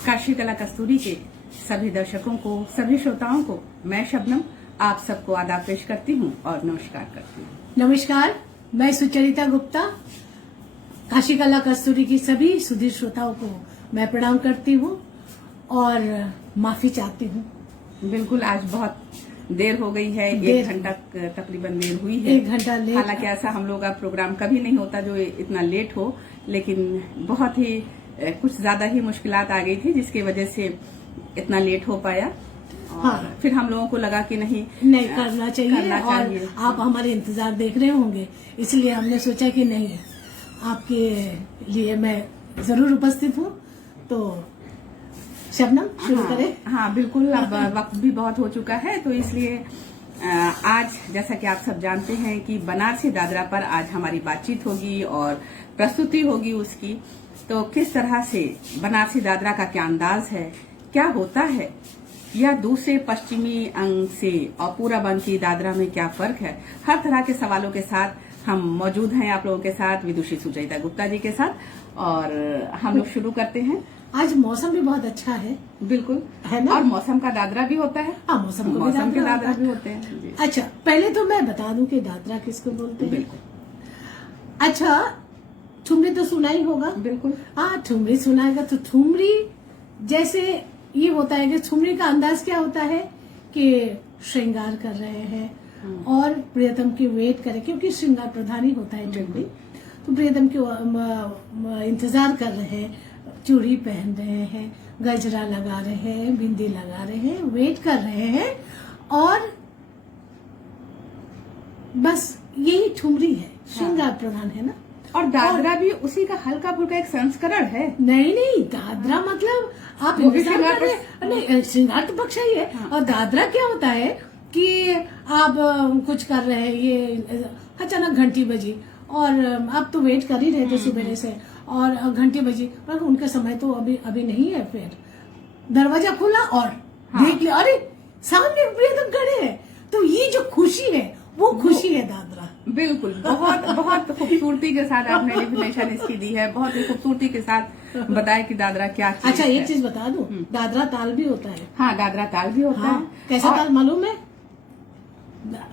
काशी कला कस्तूरी के सभी दर्शकों को, सभी श्रोताओं को मैं शबनम आप सबको आदाब पेश करती हूँ और नमस्कार करती हूँ। नमस्कार, मैं सुचरिता गुप्ता काशी कला कस्तूरी की सभी सुधीर श्रोताओं को मैं प्रणाम करती हूँ और माफी चाहती हूँ। बिल्कुल, आज बहुत देर हो गई है, 1 घंटा तकरीबन देर हुई है। 1 घंटा लेट। हालांकि ऐसा हम लोग का प्रोग्राम कभी नहीं होता जो इतना लेट हो, लेकिन बहुत ही कुछ ज्यादा ही मुश्किलात आ गई थी जिसकी वजह से इतना लेट हो पाया। हाँ। फिर हम लोगों को लगा कि नहीं करना चाहिए और आप हमारे इंतजार देख रहे होंगे, इसलिए हमने सोचा कि नहीं, आपके लिए मैं जरूर उपस्थित हूँ। तो शबनम शुरू करें। हाँ बिल्कुल, अब वक्त भी बहुत हो चुका है, तो इसलिए आज जैसा कि आप सब जानते हैं कि बनारसी दादरा पर आज हमारी बातचीत होगी और प्रस्तुति होगी उसकी। तो किस तरह से बनारसी दादरा का क्या अंदाज है, क्या होता है, या दूसरे पश्चिमी अंग से और पूरब अंग की दादरा में क्या फर्क है, हर तरह के सवालों के साथ हम मौजूद हैं आप लोगों के साथ, विदुषी सुचरिता गुप्ता जी के साथ। और हम लोग शुरू करते हैं। आज मौसम भी बहुत अच्छा है। बिल्कुल है ना, और मौसम का दादरा भी होता है। हाँ, मौसम के दादरा भी होते हैं। अच्छा, पहले तो मैं बता दूं कि दादरा किसको बोलते हैं। बिल्कुल। अच्छा, ठुमरी तो सुना ही होगा। बिल्कुल। हाँ, ठुमरी सुनाएगा तो ठुमरी जैसे ये होता है कि ठुमरी का अंदाज क्या होता है कि श्रृंगार कर रहे हैं और प्रियतम की वेट करें, क्योंकि श्रृंगार प्रधान ही होता है ठुमरी। तो प्रियतम के इंतजार कर रहे हैं, चूड़ी पहन रहे हैं, गजरा लगा रहे हैं, बिंदी लगा रहे हैं, वेट कर रहे हैं, और बस यही ठुमरी है, श्रृंगार प्रधान है ना। और दादरा भी उसी का हल्का फुल्का एक संस्करण है। नहीं, दादरा मतलब आप श्रृंगार तो पक्ष ही है। और दादरा क्या होता है कि आप कुछ कर रहे हैं, ये अचानक घंटी बजी और आप तो वेट कर ही रहे थे सुबह से, और घंटी बजी पर उनका समय तो अभी नहीं है। फिर दरवाजा खुला और देख लिया, अरे सामने प्रियतम खड़े हैं। तो ये जो खुशी है वो खुशी है दादरा। बिल्कुल, बहुत खूबसूरती के साथ आपने डेफिनेशन इसकी दी है, बहुत ही खूबसूरती के साथ बताया कि दादरा क्या चीज। अच्छा, एक चीज बता दूं, दादरा ताल भी होता है। हाँ, दादरा ताल भी होता है। कैसा ताल मालूम है?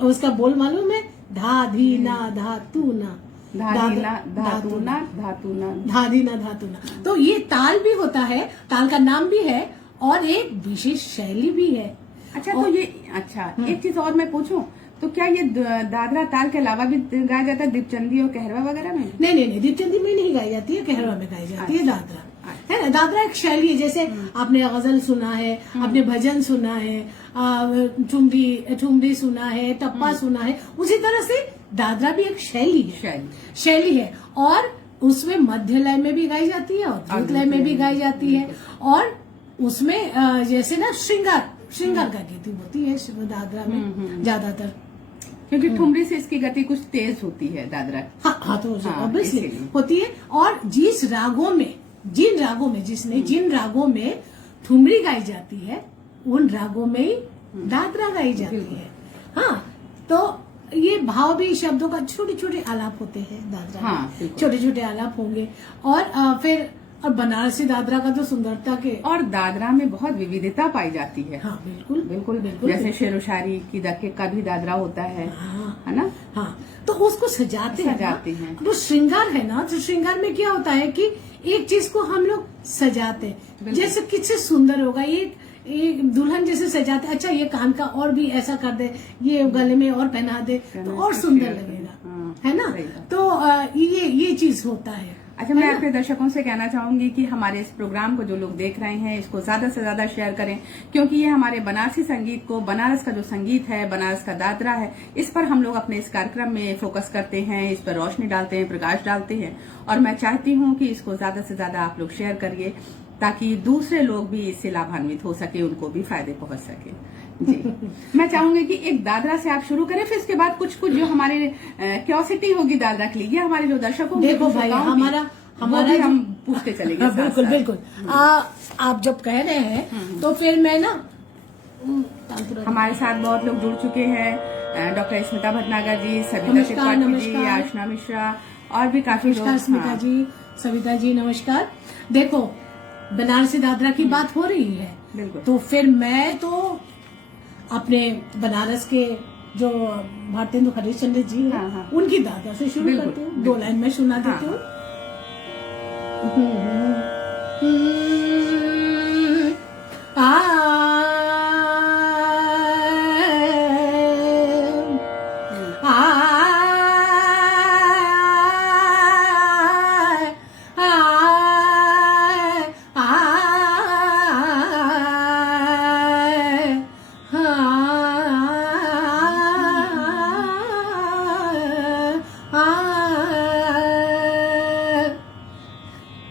उसका बोल मालूम है? धा धी ना धातु ना, धाधीना धातुना धातुना, धाधीना धातुना। तो ये ताल भी होता है, ताल का नाम भी है और एक विशेष शैली भी है। अच्छा, तो ये एक चीज और मैं पूछूं, तो क्या ये दादरा ताल के अलावा भी गाया जाता है दीपचंदी और कहरवा वगैरह में? नहीं, दीपचंदी में नहीं गाई जाती है, कहरवा में गाई जाती है दादरा। है ना, दादरा एक शैली है। जैसे आपने गजल सुना है, आपने भजन सुना है, ठुमरी सुना है, टप्पा सुना है, उसी तरह से दादरा भी एक शैली है। और उसमें मध्य लय में भी गाई जाती है और द्रुत लय में भी गाई जाती है। और उसमें जैसे ना श्रृंगार का गीत होती है दादरा में ज्यादातर, क्योंकि ठुमरी से इसकी गति कुछ तेज होती है दादरा। हाँ, तो ऑब्वियसली होती है। और जिन रागों में ठुमरी गाई जाती है, उन रागों में ही दादरा गाई जाती है। हाँ, तो ये भाव भी शब्दों का छोटे छोटे आलाप होते हैं दादरा। हाँ, छोटे छोटे आलाप होंगे। और बनारसी दादरा का तो सुंदरता के, और दादरा में बहुत विविधता पाई जाती है। हाँ, बिल्कुल। जैसे शेर शायरी की का भी दादरा होता है। हाँ, है ना। हाँ, तो उसको सजाते हैं। तो श्रृंगार है ना, तो श्रृंगार में क्या होता है कि एक चीज को हम लोग सजाते हैं, जैसे कितने सुंदर होगा एक दुल्हन जैसे सजाते, अच्छा ये कान का और भी ऐसा कर दे, ये गले में और पहना दे तो और सुंदर लगेगा। है ना। तो ये चीज होता है। अच्छा, मैं अपने दर्शकों से कहना चाहूंगी कि हमारे इस प्रोग्राम को जो लोग देख रहे हैं, इसको ज्यादा से ज्यादा शेयर करें, क्योंकि ये हमारे बनारसी संगीत को, बनारस का जो संगीत है, बनारस का दादरा है, इस पर हम लोग अपने इस कार्यक्रम में फोकस करते हैं, इस पर रोशनी डालते हैं, प्रकाश डालते हैं। और मैं चाहती हूँ कि इसको ज्यादा से ज्यादा आप लोग शेयर करिए, ताकि दूसरे लोग भी इससे लाभान्वित हो सके, उनको भी फायदे पहुंच सके। जी, मैं चाहूंगी कि एक दादरा से आप शुरू करें, फिर इसके बाद कुछ जो हमारे क्यूरियोसिटी होगी दादरा के लिए, हमारे जो दर्शकों, देखो भाई, हमारा हम पूछते चलेंगे। बिल्कुल। आप जब कह रहे हैं तो फिर मैं ना, हमारे साथ बहुत लोग जुड़ चुके हैं, डॉक्टर स्मिता भटनागर जी, सविता त्रिपाठी जी, आशना मिश्रा और भी काफी लोग। स्मिता जी, सविता जी, नमस्कार। देखो, बनारसी दादरा की बात हो रही है, बिल्कुल। तो फिर मैं तो अपने बनारस के जो भारतेंदु हरिश्चंद्र जी हैं, हाँ, हाँ। उनकी दादरा से शुरू बिल्कुल, करती हूँ। बिल्कुल। 2 लाइन में सुना देती हाँ, हूँ।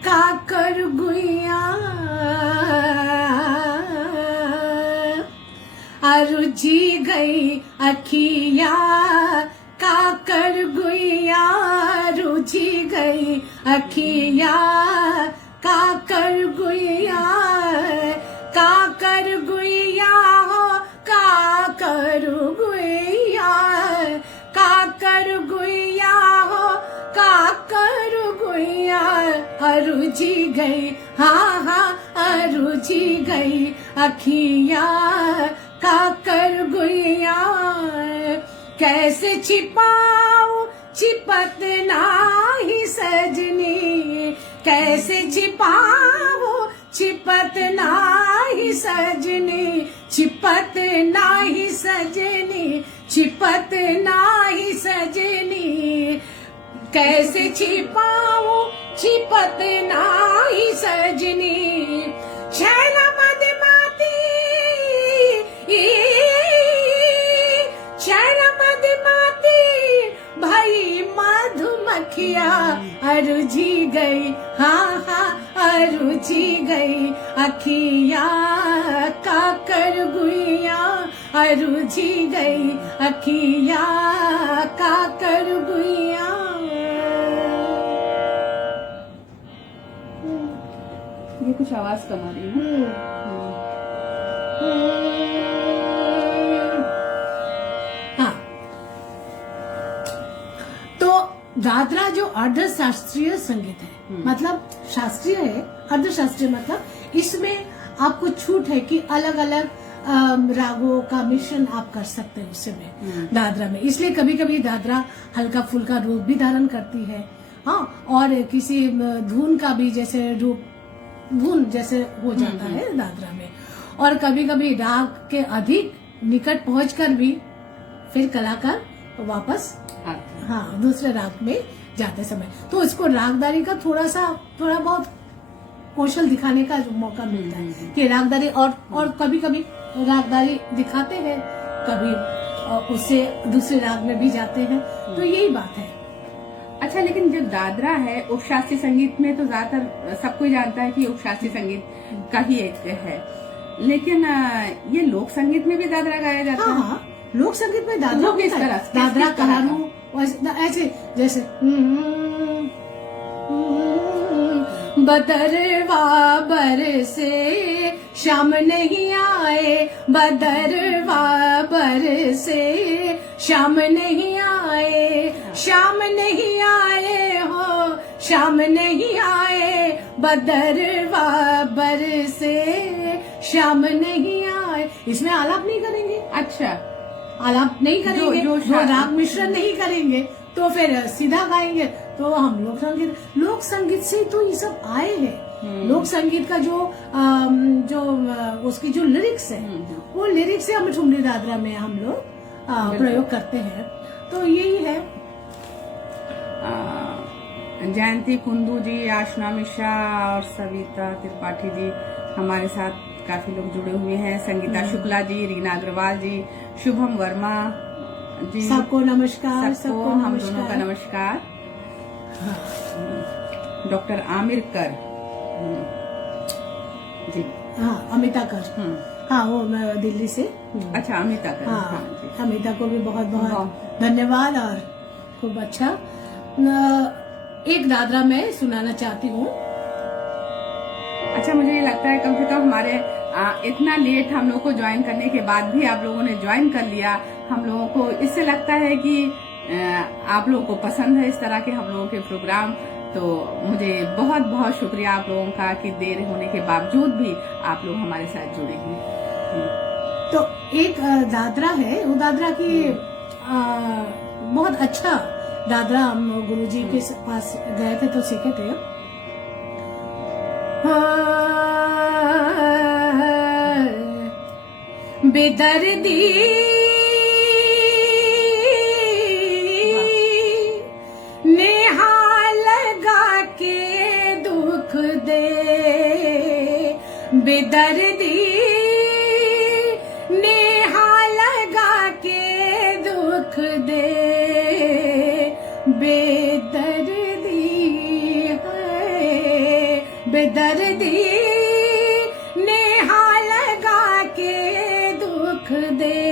काकर गुइया रुझी गई अखिया, काकर गुइया रुझी गई अखिया, काकर गुइया, काकर गुइया हो, काकर गुइया, काकर गुइया हो, काकर गुइया रुझी गई, हाँ हाँ रुझी गई अखिया, काकर गुइया। कैसे छिपाऊं छिपत नाही सजनी, कैसे छिपाऊं छिपत नाही सजनी, छिपत नाही सजनी, छिपत नाही सजनी, कैसे छिपाऊं छिपत नाही सजनी, छैल मधुमाती, छैल मधुमाती भई मधुमक्खिया रुझी गई, हाँ हाँ रुझी गई अखिया, काकर गुइया रुझी गई अखिया, काकर गुइया। ये कुछ आवाज कम आ रही है। हाँ, तो दादरा जो अर्ध शास्त्रीय संगीत है, मतलब शास्त्रीय है, अर्ध शास्त्रीय मतलब इसमें आपको छूट है कि अलग अलग रागों का मिश्रण आप कर सकते हैं उसमें दादरा में। इसलिए कभी कभी दादरा हल्का फुल्का रूप भी धारण करती है, हाँ, और किसी धुन का भी जैसे रूप धुन जैसे हो जाता है दादरा में। और कभी कभी राग के अधिक निकट पहुंचकर भी फिर कलाकार वापस हाँ दूसरे राग में जाते समय तो इसको रागदारी का थोड़ा बहुत कौशल दिखाने का मौका मिलता है कि रागदारी और कभी कभी रागदारी दिखाते हैं, कभी उससे दूसरे राग में भी जाते हैं, तो यही बात है। अच्छा, लेकिन जो दादरा है उपशास्त्रीय संगीत में तो ज्यादातर सबको जानता है कि उपशास्त्रीय संगीत का ही एक है, लेकिन ये लोक संगीत में भी दादरा गाया जाता है। हाँ, लोक संगीत में दादरा किस तरह दादरा कहानू ऐसे जैसे बदरवा बरसे शाम नहीं आए, बदरवा बरसे शाम नहीं आए, शाम नहीं आए हो, शाम नहीं आए, बदरवा बरसे शाम नहीं आए। इसमें आलाप नहीं करेंगे। अच्छा, आलाप नहीं करेंगे, जो राग मिश्रण नहीं करेंगे, तो फिर सीधा गाएंगे। तो हम लोक संगीत से तो ये सब आए हैं। लोक संगीत का जो उसकी जो लिरिक्स है, वो लिरिक्स से हम ठुमरी दादरा में हम लोग प्रयोग करते हैं। तो यही है। जयंती कुंदू जी, आशना मिश्रा और सविता त्रिपाठी जी हमारे साथ काफी लोग जुड़े हुए हैं। संगीता शुक्ला जी, रीना अग्रवाल जी, शुभम वर्मा जी, सबको नमस्कार। सबको हम दोनों का नमस्कार। डॉक्टर आमिर कर जी, हाँ, अमिता कर, हाँ, वो मैं दिल्ली से। अच्छा, अमिता कर, हाँ, अमिता को भी बहुत बहुत धन्यवाद और खूब अच्छा। एक दादरा मैं सुनाना चाहती हूँ। अच्छा, मुझे ये लगता है कम से कम हमारे इतना लेट हम लोग को ज्वाइन करने के बाद भी आप लोगों ने ज्वाइन कर लिया। हम लोगों को इससे लगता है कि आप लोगों को पसंद है इस तरह के हम लोगों के प्रोग्राम। तो मुझे बहुत बहुत शुक्रिया आप लोगों का कि देर होने के बावजूद भी आप लोग हमारे साथ जुड़े हैं। तो एक दादरा है, वो दादरा की बहुत अच्छा दादरा हम गुरुजी के पास गए थे तो सीखे थे। बेदर्दी नेहा लगा के दुख दे, बेदर्दी नेहा लगा के दुख दे, बेदर्दी है बेदर्दी नेहा लगा के दुख दे।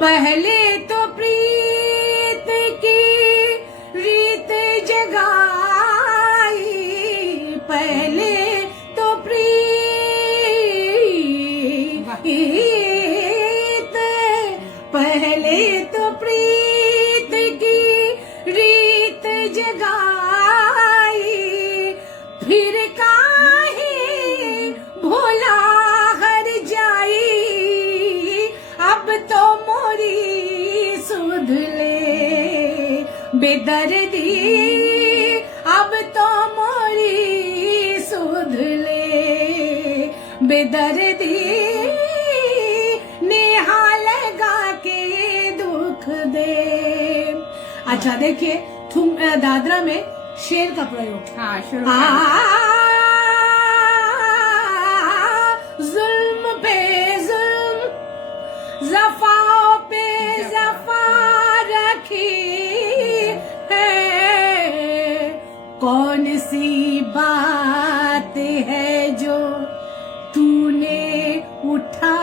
पहले तो प्रीत की रीत जगाई, पहले तो प्रीत, पहले तो प्रीत की रीत जगाई, फिर काहे भोला हर जाई, अब तो मोरी सुध ले बेदर्दी, अब तो मोरी सुध ले बेदर्दी नेहा लगा के दुख दे। अच्छा देखिए दादरा में शेर का प्रयोग। हाँ, शुरू जुल्म पे जुल्म, जफाओं पे जफा रखी है, कौन सी बात है जो तूने उठा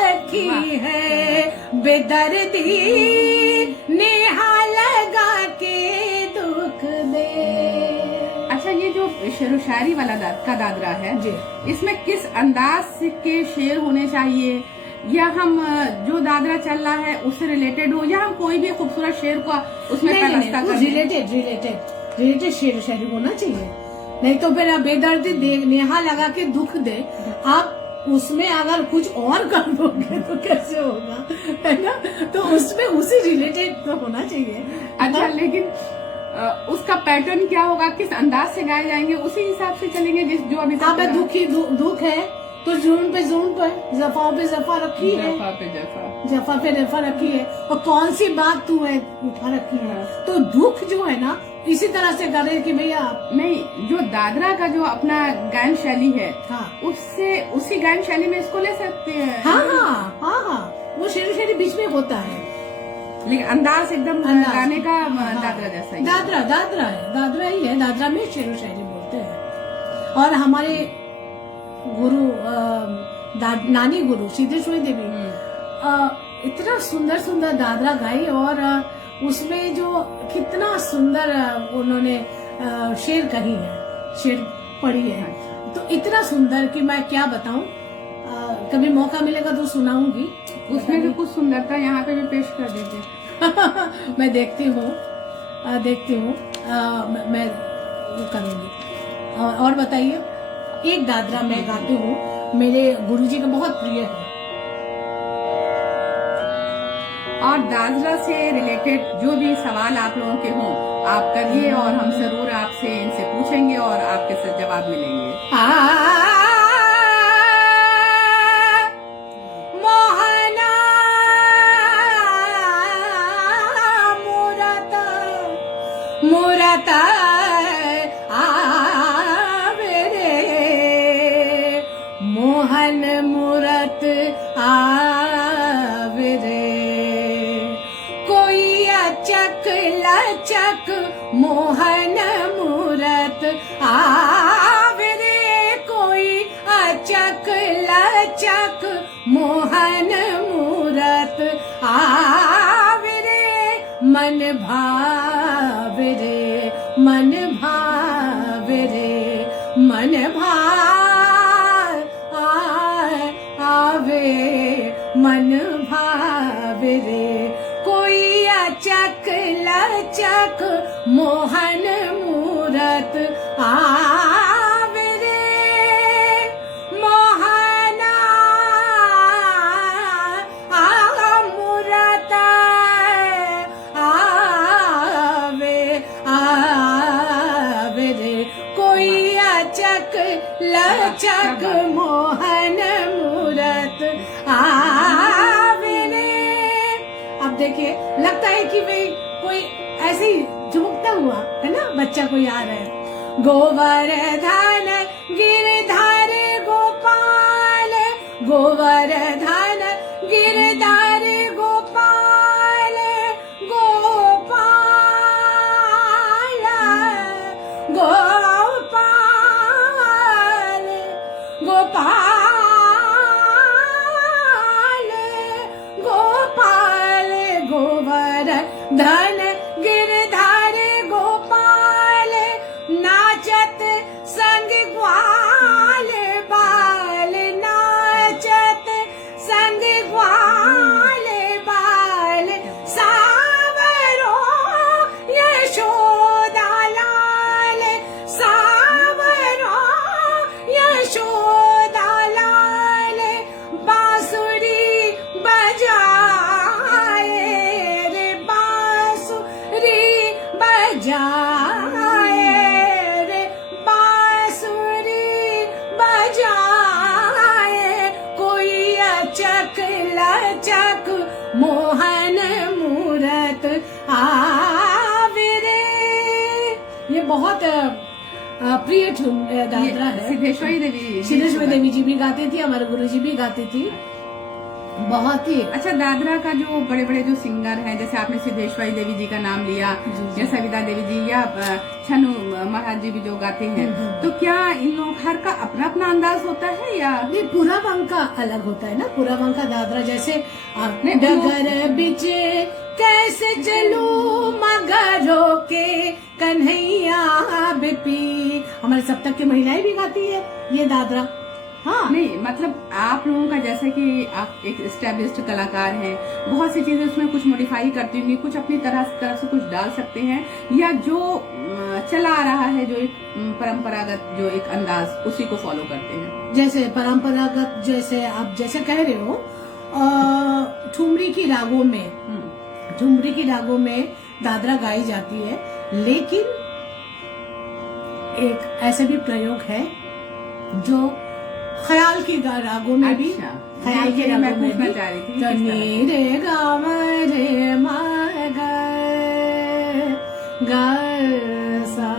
रखी है, बेदर्दी नेहा लगा के दुख दे। अच्छा, ये जो शेरो शायरी वाला का दादरा है जी, इसमें किस अंदाज के शेर होने चाहिए, या हम जो दादरा चल रहा है उससे रिलेटेड हो, या हम कोई भी खूबसूरत शेर को उसमें रिलेटेड शेर शायरी होना चाहिए। नहीं तो फिर आप बेदर्दी नेहा लगा के दुख दे, आप उसमें अगर कुछ और कर दोगे तो कैसे होगा, है ना? तो उसमें उसी रिलेटेड तो होना चाहिए। अच्छा, लेकिन उसका पैटर्न क्या होगा, किस अंदाज से गाए जाएंगे, उसी हिसाब से चलेंगे जो अभी आप दुख है तो जुल्म पे जफाओं पे जफा रखी है, जफा पे जफा रखी है, और कौन सी बात तू है उठा रखी है। तो दुख जो है ना इसी तरह से करे कि भैया नहीं, जो दादरा का जो अपना गायन शैली है, हाँ, उससे उसी गायन शैली में इसको ले सकते हैं। हाँ, वो शेर बीच में होता है, लेकिन अंदाज एकदम गाने का दादरा जैसा ही। दादरा ही है, दादरा में शेर शायरी बोलते हैं। और हमारे गुरु नानी गुरु सिद्धेश्वरी देवी इतना सुंदर सुंदर दादरा गाई, और उसमें जो कितना सुंदर उन्होंने शेर कही है, शेर पढ़ी है, तो इतना सुंदर कि मैं क्या बताऊं। कभी मौका मिलेगा तो सुनाऊंगी। उसमें भी कुछ सुंदरता यहाँ पे भी पेश कर दीजिए। मैं देखती हूँ मैं वो करूंगी। और बताइए, एक दादरा मैं गाती हूँ, मेरे गुरुजी का बहुत प्रिय है। और दादरा से रिलेटेड जो भी सवाल आप लोगों के हों आप करिए, और हम जरूर आपसे इनसे पूछेंगे और आपके साथ जवाब मिलेंगे। मोहना मुरता आवे रे, मोहन मुरत आवे रे, कोई अचक लचक मोहन मुरत आवे रे, कोई अचक लचक मोहन मुरत आवे रे, मन भावे रे, मन भावे रे, मन आवे, मन भावे रे, कोई अचक लचक मोहन मूरत आवे रे मोहना मूरत आवे रे कोई अचक लचक मोहन मूरत आवे रे। अब देखिए लगता है कि भाई कोई ऐसे ही झुमकता हुआ है ना बच्चा कोई आ रहा है। गोवर्धन गिरधर गोपाल गोवर्धन गिरधर गोपाल गोपाल गोपाल गोपाल गोपाल गोवर्धन गिरधर गोपाल नाचत संग ग्वाल बाल नाचत संग ग्वाल बाल सावरो यशोदा लाल सावरो यशोदा लाल बांसुरी बजाए रे बांसुरी बजाए रे बांसुरी बजाए कोई अचक लचक मोहन मूरत आवे रे। ये बहुत प्रिय दादरा है। सिद्धेश्वरी देवी सिद्धेश्वरी देवी जी भी गाती थी, हमारे गुरु जी भी गाती थी। बहुत ही अच्छा, दादरा का जो बड़े बड़े जो सिंगर हैं, जैसे आपने सिद्धेश्वरी देवी जी का नाम लिया या सविता देवी जी या छनु महाराज जी भी जो गाते हैं, तो क्या इन लोग हर का अपना अपना अंदाज होता है या नहीं? पूरा बंका अलग होता है ना। पूरा बंका दादरा जैसे डगर बिचे कैसे चलू मगरों के कन्हैया बिपी, हमारे सप्तक की महिलाएं भी गाती है ये दादरा। हाँ नहीं, मतलब आप लोगों का जैसे कि आप एक एस्टेब्लिश्ड कलाकार हैं, बहुत सी चीजें उसमें कुछ मॉडिफाई करती होंगी, कुछ अपनी तरफ से कुछ डाल सकते हैं, या जो चला आ रहा है जो एक परंपरागत जो एक अंदाज उसी को फॉलो करते हैं। जैसे परंपरागत, जैसे आप जैसे कह रहे हो ठुमरी की रागों में दादरा गाई जाती है, लेकिन एक ऐसे भी प्रयोग है जो ख्याल की रागों में भी, ख्याल के रागों में भी रे गाम रे माग सा,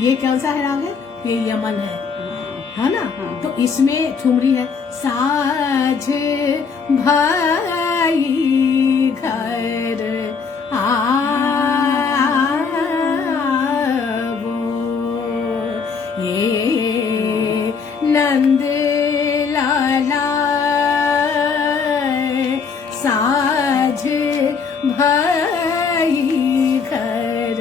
ये कौन सा है राग है? ये यमन है ना? तो इसमें ठुमरी है साझ भाई घर नंद लाला साझ भाई घर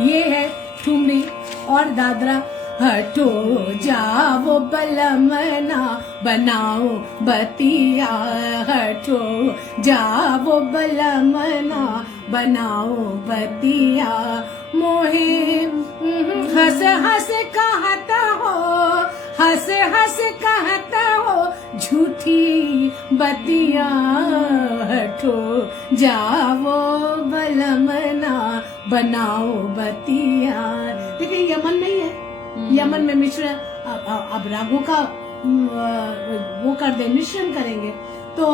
ये है ठुमरी। और दादरा हटो जाओ बलमना बनाओ बतिया, हटो जाओ बलमना बनाओ बतिया, मोहे हंस हंस कहता हो, हंस हंस कहता हो झूठी बतिया, हटो जाओ बलमना बनाओ बतिया। देखिए यमन नहीं है, यमन में मिश्र अब रागों का वो कर दे, मिश्रण करेंगे तो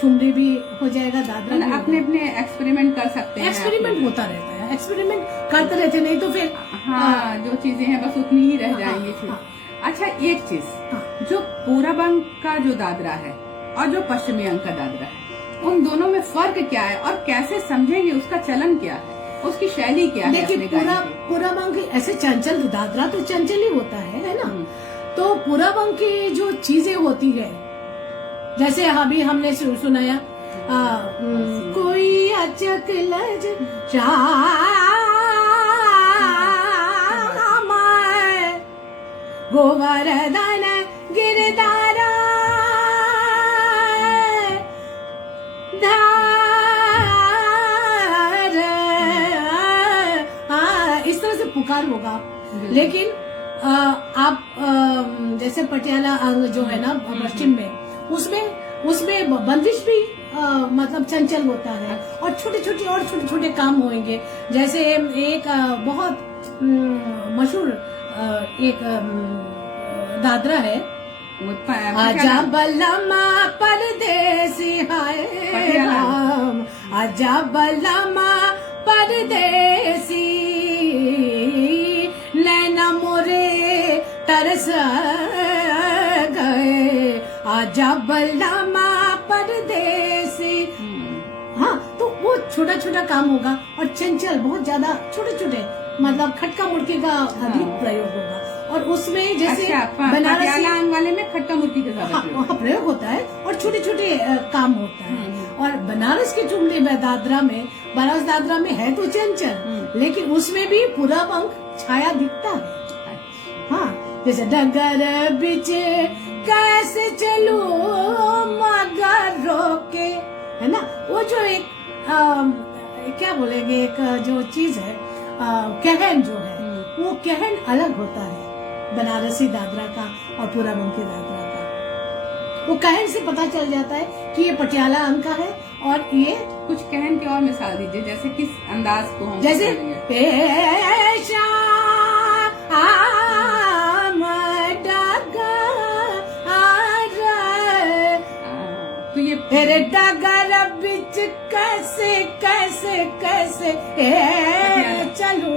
ठुमरी भी हो जाएगा, दादरा अपने अपने एक्सपेरिमेंट कर सकते हैं। एक्सपेरिमेंट होता रहता है, एक्सपेरिमेंट करते रहते, नहीं तो फिर हाँ जो चीजें हैं बस उतनी ही रह जाएंगी फिर। अच्छा, एक चीज जो पूरब अंग का जो दादरा है और जो पश्चिमी अंग का दादरा है, उन दोनों में फर्क क्या है और कैसे समझेंगे, उसका चलन क्या है, उसकी शैली क्या है? देखिए पूरब अंग ऐसे चंचल, दादरा तो चंचल ही होता है ना? तो पूरब अंग की जो चीजें होती है, जैसे अभी हमने सुनाया कोई अचक लज गोवर्धन गिरधारा ओंकार होगा। लेकिन आप जैसे पटियाला अंग जो है ना पश्चिम में, उसमें बंदिश भी मतलब चंचल होता है, और छोटे छोटे काम होंगे। जैसे एक बहुत मशहूर एक दादरा है, आजा बलमा परदेसी हाय राम, आजा बलमा परदेसी, नैना मोरे तरस गए, आजा बलमा परदेसी। हाँ, तो वो छोटा छोटा काम होगा, और चंचल बहुत ज्यादा छोटे छोटे मतलब खटका मुड़की का अधिक प्रयोग होगा। और उसमें जैसे बनारसी वाले में खट्टा मुर्की का ज्यादा प्रयोग होता है, और छोटे छोटे काम होता है। और बनारस के चुमली में दादरा में, बनारस दादरा में है तो चंचल, लेकिन उसमें भी पूरा अंग छाया दिखता है। हाँ, जैसे डगर बिच कैसे चलू मगर रोके, है ना, वो जो एक क्या बोलेंगे, एक जो चीज है कहन जो है, वो कहन अलग होता है बनारसी दादरा का और पूर्वबंकी दादरा का। वो कहन से पता चल जाता है कि ये पटियाला अंग का है। और ये कुछ कहन की और मिसाल दीजिए, जैसे किस अंदाज को हम जैसे पेशा तो ये तेरे डगर बिच कैसे कैसे कैसे चलू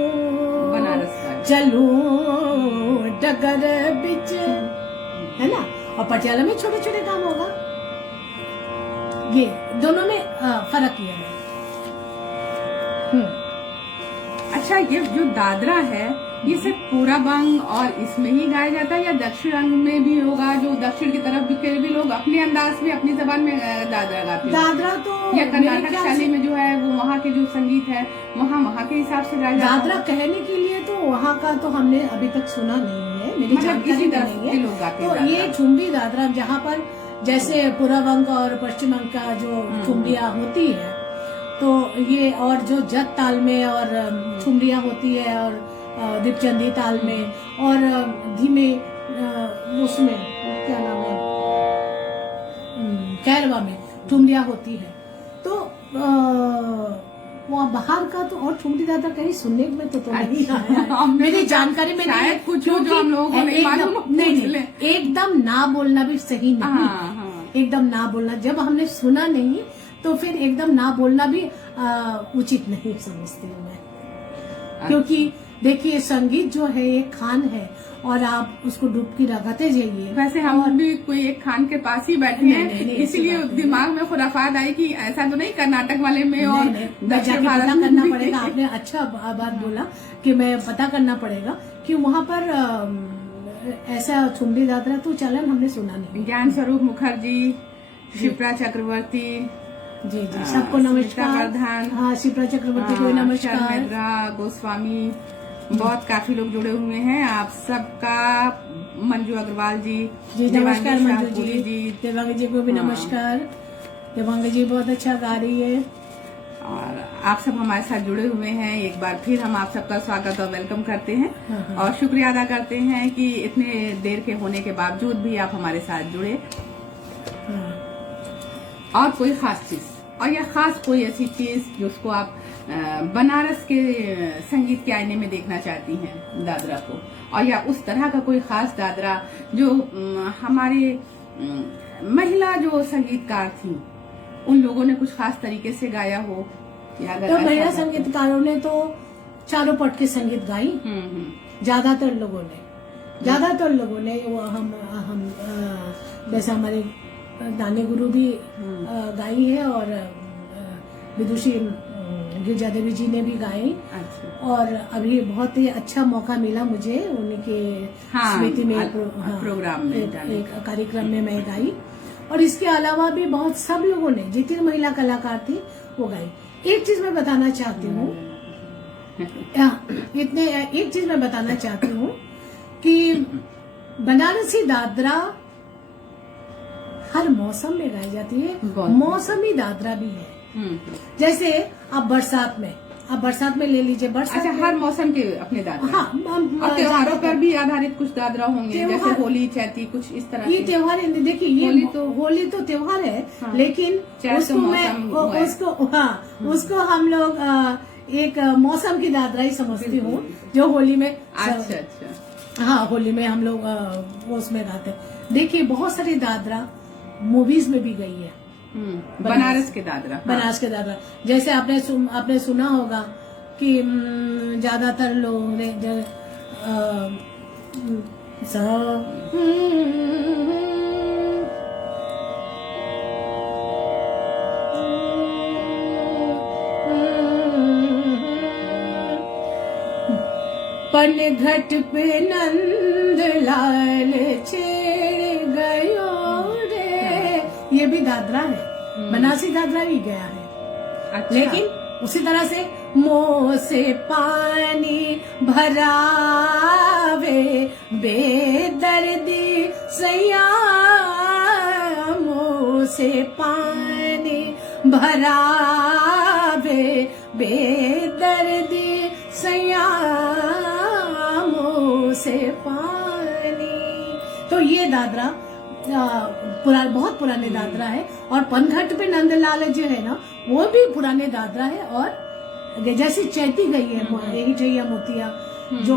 बनारस का चलू डगर बिच, है ना। और पटियाला में छोटे छोटे काम होगा। ये दोनों में फर्क ये है। अच्छा, ये जो दादरा है ये सिर्फ पूरब अंग और इसमें ही गाया जाता है, या दक्षिण अंग में भी होगा? जो दक्षिण की तरफ भी लोग अपने अंदाज में अपनी जबान में दादरा गाते हैं। दादरा तो या कर्नाटक शैली में जो है वो वहाँ के जो संगीत है वहाँ के हिसाब से गाया जाता है। दादरा कहने के लिए तो वहाँ का तो हमने अभी तक सुना नहीं है, मेरी जानकारी नहीं है। लोग गाते तो ये ठुमरी दादरा जहाँ पर जैसे पूरब अंग और पश्चिम अंग का जो ठुमरिया होती है, तो ये और जो जत ताल में और ठुमरिया होती है, और दीपचंदी ताल में, और धीमे उसमें क्या नाम है, कैरवा में ठुमरिया होती है। तो वहाँ बाहर का तो और ठुमरी दादरा कहीं सुनने में तो नहीं आया। मेरी जानकारी में नहीं है, कुछ जो हम लोगों को नहीं मालूम, नहीं, एकदम ना बोलना भी सही नहीं। एकदम ना बोलना, जब हमने सुना नहीं तो फिर एकदम ना बोलना भी उचित नहीं समझती हूँ मैं। क्योंकि देखिए, संगीत जो है एक खान है, और आप उसको डुबकी लगाते जाइए। वैसे हम भी कोई एक खान के पास ही बैठे हैं, इसलिए दिमाग में खुराफात आई कि ऐसा तो नहीं कर्नाटक वाले में और दक्षिण भारत पता करना पड़ेगा। आपने अच्छा बात बोला कि मैं पता करना पड़ेगा कि वहाँ पर ऐसा ठुमरी दादरा तो चलन हमने सुना नहीं। ज्ञान स्वरूप मुखर्जी, शिप्रा चक्रवर्ती जी, सबको नमस्कार। हाँ, शिप्रा चक्रवर्ती को नमस्कार। गोस्वामी, बहुत काफी लोग जुड़े हुए हैं। आप सबका, मंजू अग्रवाल जी नमस्कार। मंजू जी, देवांगी जी को भी नमस्कार। देवांगी जी बहुत अच्छा गा रही है, और आप सब हमारे साथ जुड़े हुए हैं। एक बार फिर हम आप सबका स्वागत और वेलकम करते हैं, और शुक्रिया अदा करते हैं कि इतने देर के होने के बावजूद भी आप हमारे साथ जुड़े। और कोई खास चीज, और या खास कोई ऐसी चीज जिसको आप बनारस के संगीत के आईने में देखना चाहती हैं दादरा को, और या उस तरह का कोई खास दादरा जो हमारे महिला जो संगीतकार थी उन लोगों ने कुछ खास तरीके से गाया हो, या अगर तो महिला संगीतकारों ने तो चारों पट के संगीत गाई। ज्यादातर लोगों ने वो हम जैसे हमारे दानी गुरु भी गाई है, और विदुषी गिरजा देवी जी ने भी गाई। और अभी बहुत ही अच्छा मौका मिला मुझे उनके स्मृति में प्रोग्राम में एक कार्यक्रम में मैं गाई। और इसके अलावा भी बहुत सब लोगों ने, जितनी महिला कलाकार थी वो गाई। एक चीज मैं बताना चाहती हूँ, एक चीज मैं बताना चाहती हूँ कि बनारसी दादरा हर मौसम में गाई जाती है, मौसमी दादरा भी है। जैसे आप बरसात में आप बरसात में ले लीजिए, बरसात अच्छा, में- हर मौसम के अपने दादरा। हाँ, और त्योहारों पर भी आधारित कुछ दादरा होंगे, त्योहार- जैसे होली, चैती, कुछ इस तरह ये के। त्योहार देखिए, ये होली तो त्योहार है, हाँ। लेकिन चैत उसको तो मैं मौसम हुआ है। उसको हम लोग एक मौसम की दादरा ही समझती हूँ, जो होली में अच्छा। हाँ, होली में हम लोग वो उसमें गाते हैं। देखिए, बहुत सारी दादरा मूवीज में भी गई है। बनारस के दादरा। हाँ। बनारस के दादरा, जैसे आपने सुना होगा कि ज्यादातर लोगों ने पनघट पे नंद लाल छेड़ गयो रे, ये भी दादरा है, बनारसी दादरा भी गया है। अच्छा। लेकिन उसी तरह से मुंह से पानी भरावे बेदर्दी सैया, मुंह से पानी भरावे बेदर्दी सैया, मुंह से पानी। तो ये दादरा बहुत पुराने दादरा है। और पनघट पे नंदलाल जो है ना, वो भी पुराने दादरा है। और जैसी चैती गई है, यही छैया मोतिया जो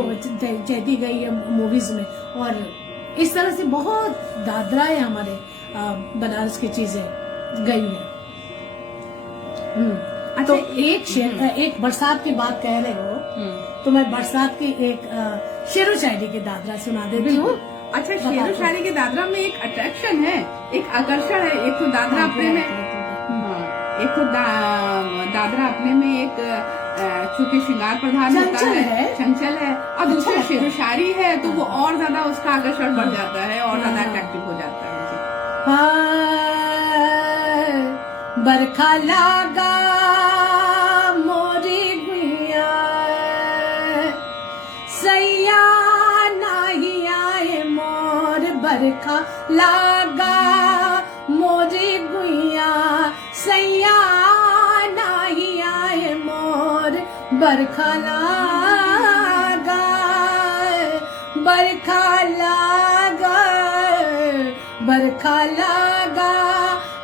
चैती गई है मूवीज में, और इस तरह से बहुत दादरा है हमारे बनारस की चीजें गई है। तो एक बरसात की बात कह रहे हो, तो मैं बरसात की एक शेरो शायरी की दादरा सुना देती हूँ। अच्छा, शेरो शायरी के दादरा में एक अट्रैक्शन है, एक आकर्षण है। एक तो दादरा अपने में, एक तो दादरा अपने में एक चूंकि श्रृंगार प्रधान होता है, चंचल है, और दूसरा शेरो शायरी है, तो वो और ज्यादा उसका आकर्षण बढ़ जाता है, और ज्यादा अट्रैक्टिव हो जाता है। बरखा लागा मोरी गुइया, सैया नहीं आए मोर, बरखा लागा मोरी गुइया, सैया नहीं आए मोर, बरखा लागा, बरखा लागा, बरखा लागा,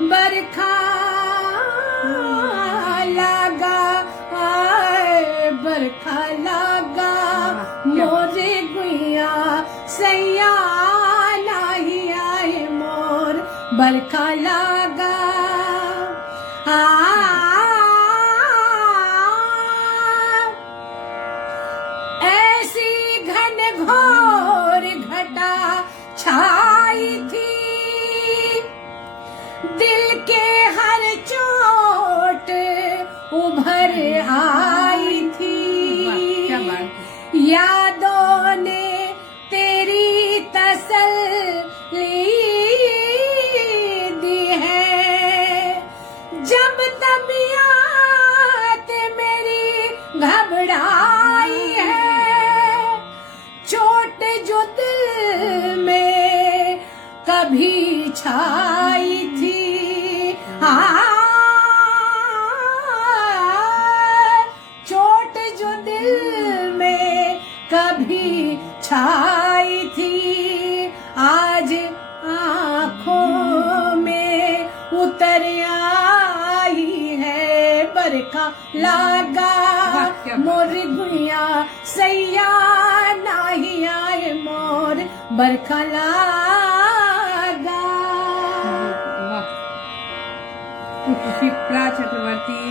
बरखा लागा, बरखा लागा मोरे गुइया, सैया नहीं आए मोर, बरखा लागा। ऐसी घन घोर घटा छाई थी, दिल के हर चोट उभर आई थी, यादों ने तेरी तसल्ली दी है, जब तबीयत मेरी घबराई है, चोट जो दिल में कभी छाई थी, चोट जो दिल में कभी छाई थी, आज आँखों में उतर आई है, बरखा लागा मोर गुइया, सैया नहीं आए मोर, बरखा लागा। शिप्रा चक्रवर्ती,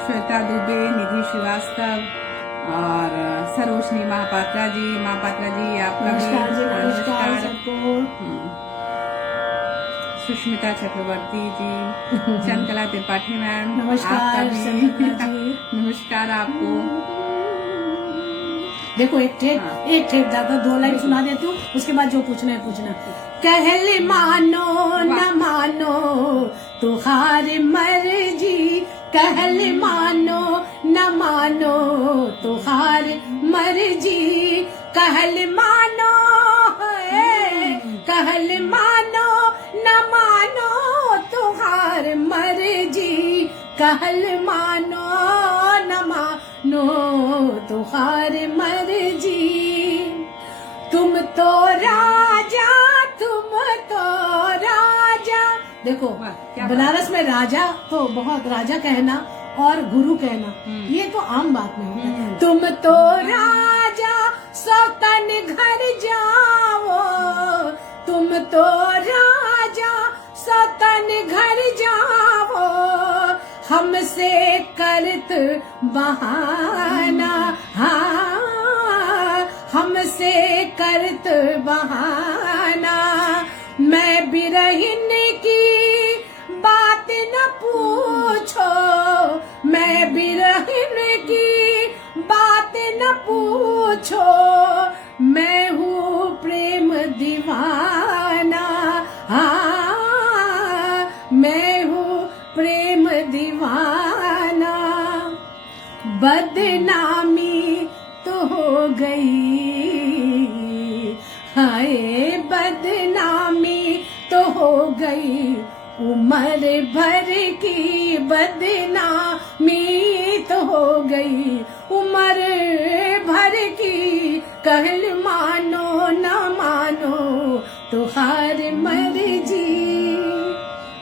श्वेता दुबे, निधि श्रीवास्तव और सरोजनी महापात्रा जी। आपका नमस्कार जी, नमस्कार नमस्कार। सबको। सुष्मिता चक्रवर्ती जी, चंद्रकला त्रिपाठी मैम, नमस्कार आपका भी चंद्रकला जी। नमस्कार आपको। देखो एक ठेक ज्यादा 2 लाइन सुना देती हूँ, उसके बाद जो पूछना है पूछना। कहले मानो न मानो तुहार मर्जी, कहले मानो न मानो तुहार मर्जी, कहल मानो है, कहल मानो न मानो तुहार मर्जी, कहल मानो न मानो मानो तुम्हारी मर्जी। तुम तो राजा, तुम तो राजा। देखो वाह, क्या बनारस में राजा तो बहुत, राजा कहना और गुरु कहना ये तो आम बात में होता है। तुम तो राजा सौतन घर जाओ, तुम तो राजा सौतन घर जाओ, हमसे करत बहाना, हाँ हमसे करत बहाना। मैं बिरहिन की बात न पूछो, मैं बिरहिन की बात न पूछो, मैं हूँ प्रेम दीवाना, हाँ मैं हूँ प्रेम दीवाना। बदनामी तो हो गई, हाय बदनामी तो हो गई, उम्र भर की बदनामी तो हो गई, उम्र भर की। कहल मानो न मानो तुम्हार मर्जी।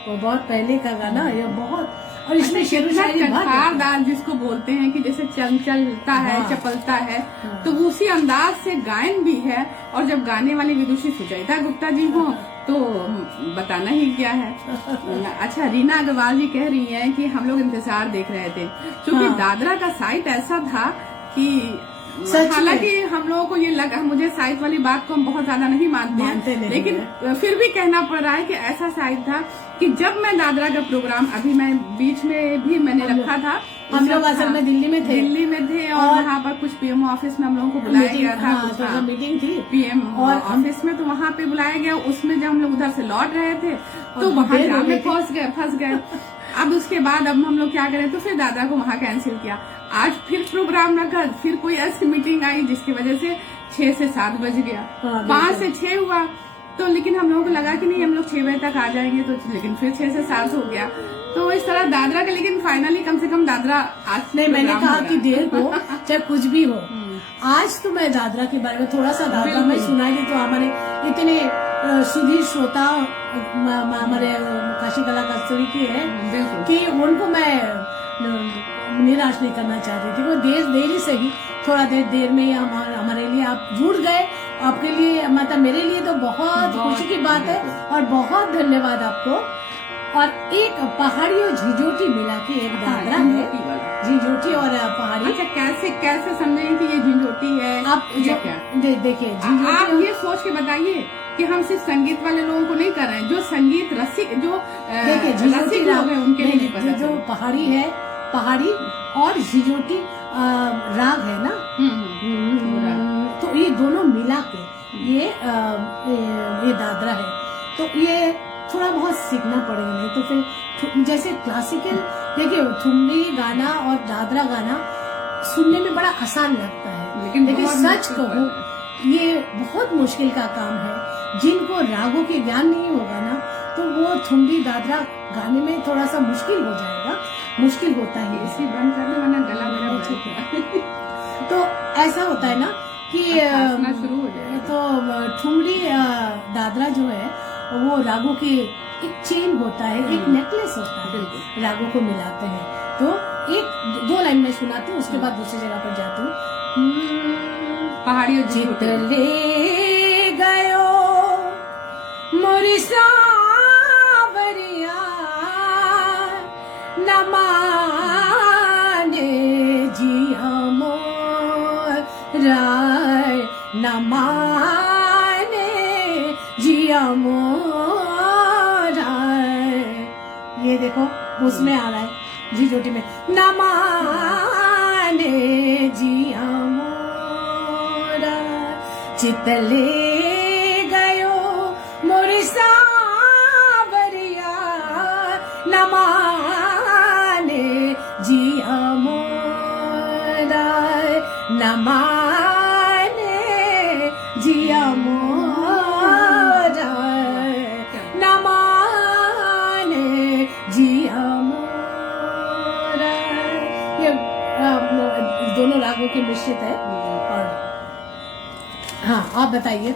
वो बहुत पहले का गाना है, ये बहुत, और इसमें शेर शायरी कठार दाल जिसको बोलते हैं कि जैसे चंचलता है, हाँ। चपलता है, हाँ। तो उसी अंदाज से गायन भी है। और जब गाने वाली विदुषी सुचेता गुप्ता जी हो तो बताना ही क्या है। अच्छा, रीना अग्रवाल जी कह रही हैं कि हम लोग इंतजार देख रहे थे, क्योंकि हाँ। दादरा का साइट ऐसा था कि सच में। हालांकि हम लोगों को ये लगा, मुझे साइट वाली बात को हम बहुत ज्यादा नहीं मानते मानते हैं, नहीं लेकिन फिर भी कहना पड़ रहा है कि ऐसा साइट था कि जब मैं दादरा का प्रोग्राम, अभी मैं बीच में भी मैंने रखा था, हम लोग असल में दिल्ली में थे, दिल्ली में थे और वहाँ पर कुछ पीएम ऑफिस में हम लोगों को बुलाया गया था। हाँ, तो जब मीटिंग थी पीएम और ऑफिस में, तो वहाँ पे बुलाया गया। उसमें जब हम लोग उधर से लौट रहे थे तो वहाँ देर हो जाम गई में थी। फंस गए। अब उसके बाद अब हम लोग क्या करें, तो फिर दादा को वहाँ कैंसिल किया। आज फिर प्रोग्राम रखा, फिर कोई ऐसी मीटिंग आई जिसकी वजह से 6 से 7 बज गया, हाँ, 5 से 6 हुआ। तो लेकिन हम लोगों को लगा कि नहीं, हम लोग 6 बजे तक आ जाएंगे, तो लेकिन फिर 6 से 7 हो गया। तो इस तरह दादरा का, लेकिन फाइनली कम से कम दादरा आज नहीं, मैंने प्रोग्राम कहा हो कि रहा है। देर हो चाहे कुछ भी हो, आज तो मैं दादरा के बारे में थोड़ा सा दादरा में सुनाएगी तो हमारे इतने सुधीर श्रोता हमारे काशी कला कस्तूरी की है बिल्कुल। कि उनको मैं निराश नहीं करना चाहती थी। वो देर ही सही, थोड़ा देर में हमारे लिए आप जुड़ गए, आपके लिए मतलब मेरे लिए तो बहुत खुशी की बात है और बहुत धन्यवाद आपको। और एक पहाड़ी और झिझोटी मिला के एक दादरा है, झिझोटी और पहाड़ी। अच्छा, कैसे समझें कि ये झिझोटी है? आप ये क्या? देखिए आप झिझोटी, ये सोच के बताइए कि हम सिर्फ संगीत वाले लोगों को नहीं कर रहे हैं, जो संगीत रसिक, जो देखिए झिझोटी रसिक लोग हैं उनके लिए भी पता जो पहाड़ी है, पहाड़ी और झिझोटी राग है ना, तो ये दोनों मिला के ये दादरा है। तो ये थोड़ा बहुत सीखना पड़ेगा, नहीं तो फिर जैसे क्लासिकल, देखिए ठुमरी गाना और दादरा गाना सुनने में बड़ा आसान लगता है, लेकिन सच कहूँ ये बहुत मुश्किल का काम है। जिनको रागों के ज्ञान नहीं होगा ना, तो वो ठुमरी दादरा गाने में थोड़ा सा मुश्किल हो जाएगा, मुश्किल होता है। इसी बंद कर दो वरना गला मेरा बंद। तो ऐसा होता है ना कि शुरू हो जाएगा। तो ठुमरी दादरा जो है वो रागों के एक चेन होता है, एक नेकलेस होता है, रागों को मिलाते हैं। तो एक 2 लाइन में सुनाती हूँ, उसके बाद दूसरी जगह पर जाती हूँ। पहाड़ी और चित ले गयो मोरी सावरिया, न माने जिया मोरा, न माने जिया मोरा। ये देखो उसमें आ रहा है झिझोटी में, न माने जिया मोरा, चित ले गयो मोर सावरिया, न माने जिया मोरा, न माने जिया मोरा, न माने जिया मोरा। ये निश्चित है। और हाँ, आप बताइए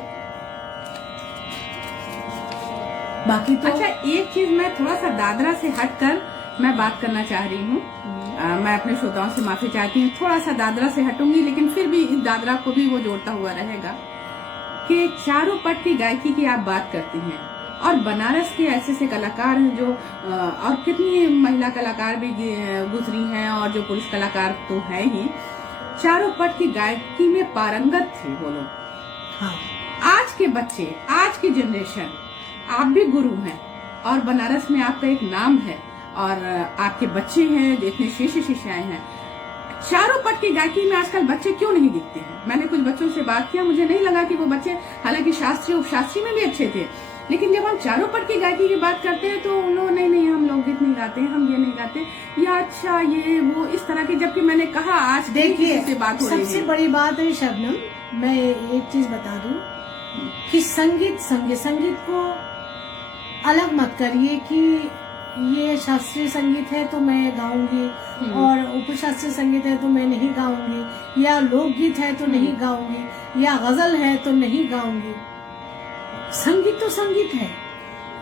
बाकी तो। अच्छा, एक चीज मैं थोड़ा सा दादरा से हटकर मैं बात करना चाह रही हूँ। मैं अपने श्रोताओं से माफी चाहती हूँ, थोड़ा सा दादरा से हटूंगी, लेकिन फिर भी इस दादरा को भी वो जोड़ता हुआ रहेगा कि चारों पट की गायकी की आप बात करती हैं, और बनारस के ऐसे ऐसे कलाकार हैं जो और कितनी महिला कलाकार भी गुजरी हैं, और जो पुरुष कलाकार तो है ही, चारों पट की गायकी में पारंगत थे वो लोग। हाँ, आज के बच्चे, आज की जनरेशन, आप भी गुरु हैं और बनारस में आपका एक नाम है, और आपके बच्चे हैं, इतने शिष्य शिष्याएं हैं। चारों पट की गायकी में आजकल बच्चे क्यों नहीं दिखते हैं? मैंने कुछ बच्चों से बात किया, मुझे नहीं लगा कि वो बच्चे, हालांकि शास्त्रीय उपशास्त्रीय में भी अच्छे थे, लेकिन जब हम चारों पट की गायकी की बात करते हैं तो उन लोग नहीं हम लोकगीत नहीं गाते, हम ये नहीं गाते, या अच्छा ये वो इस तरह की। जबकि मैंने कहा आज देखिए से बात हो रही है, सबसे बड़ी बात है शबनम, मैं एक चीज बता दूं कि संगीत को अलग मत करिए कि ये शास्त्रीय संगीत है तो मैं गाऊंगी, और उपशास्त्रीय संगीत है तो मैं नहीं गाऊंगी, या लोकगीत है तो नहीं गाऊंगी, या गजल है तो नहीं गाऊंगी। संगीत तो संगीत है,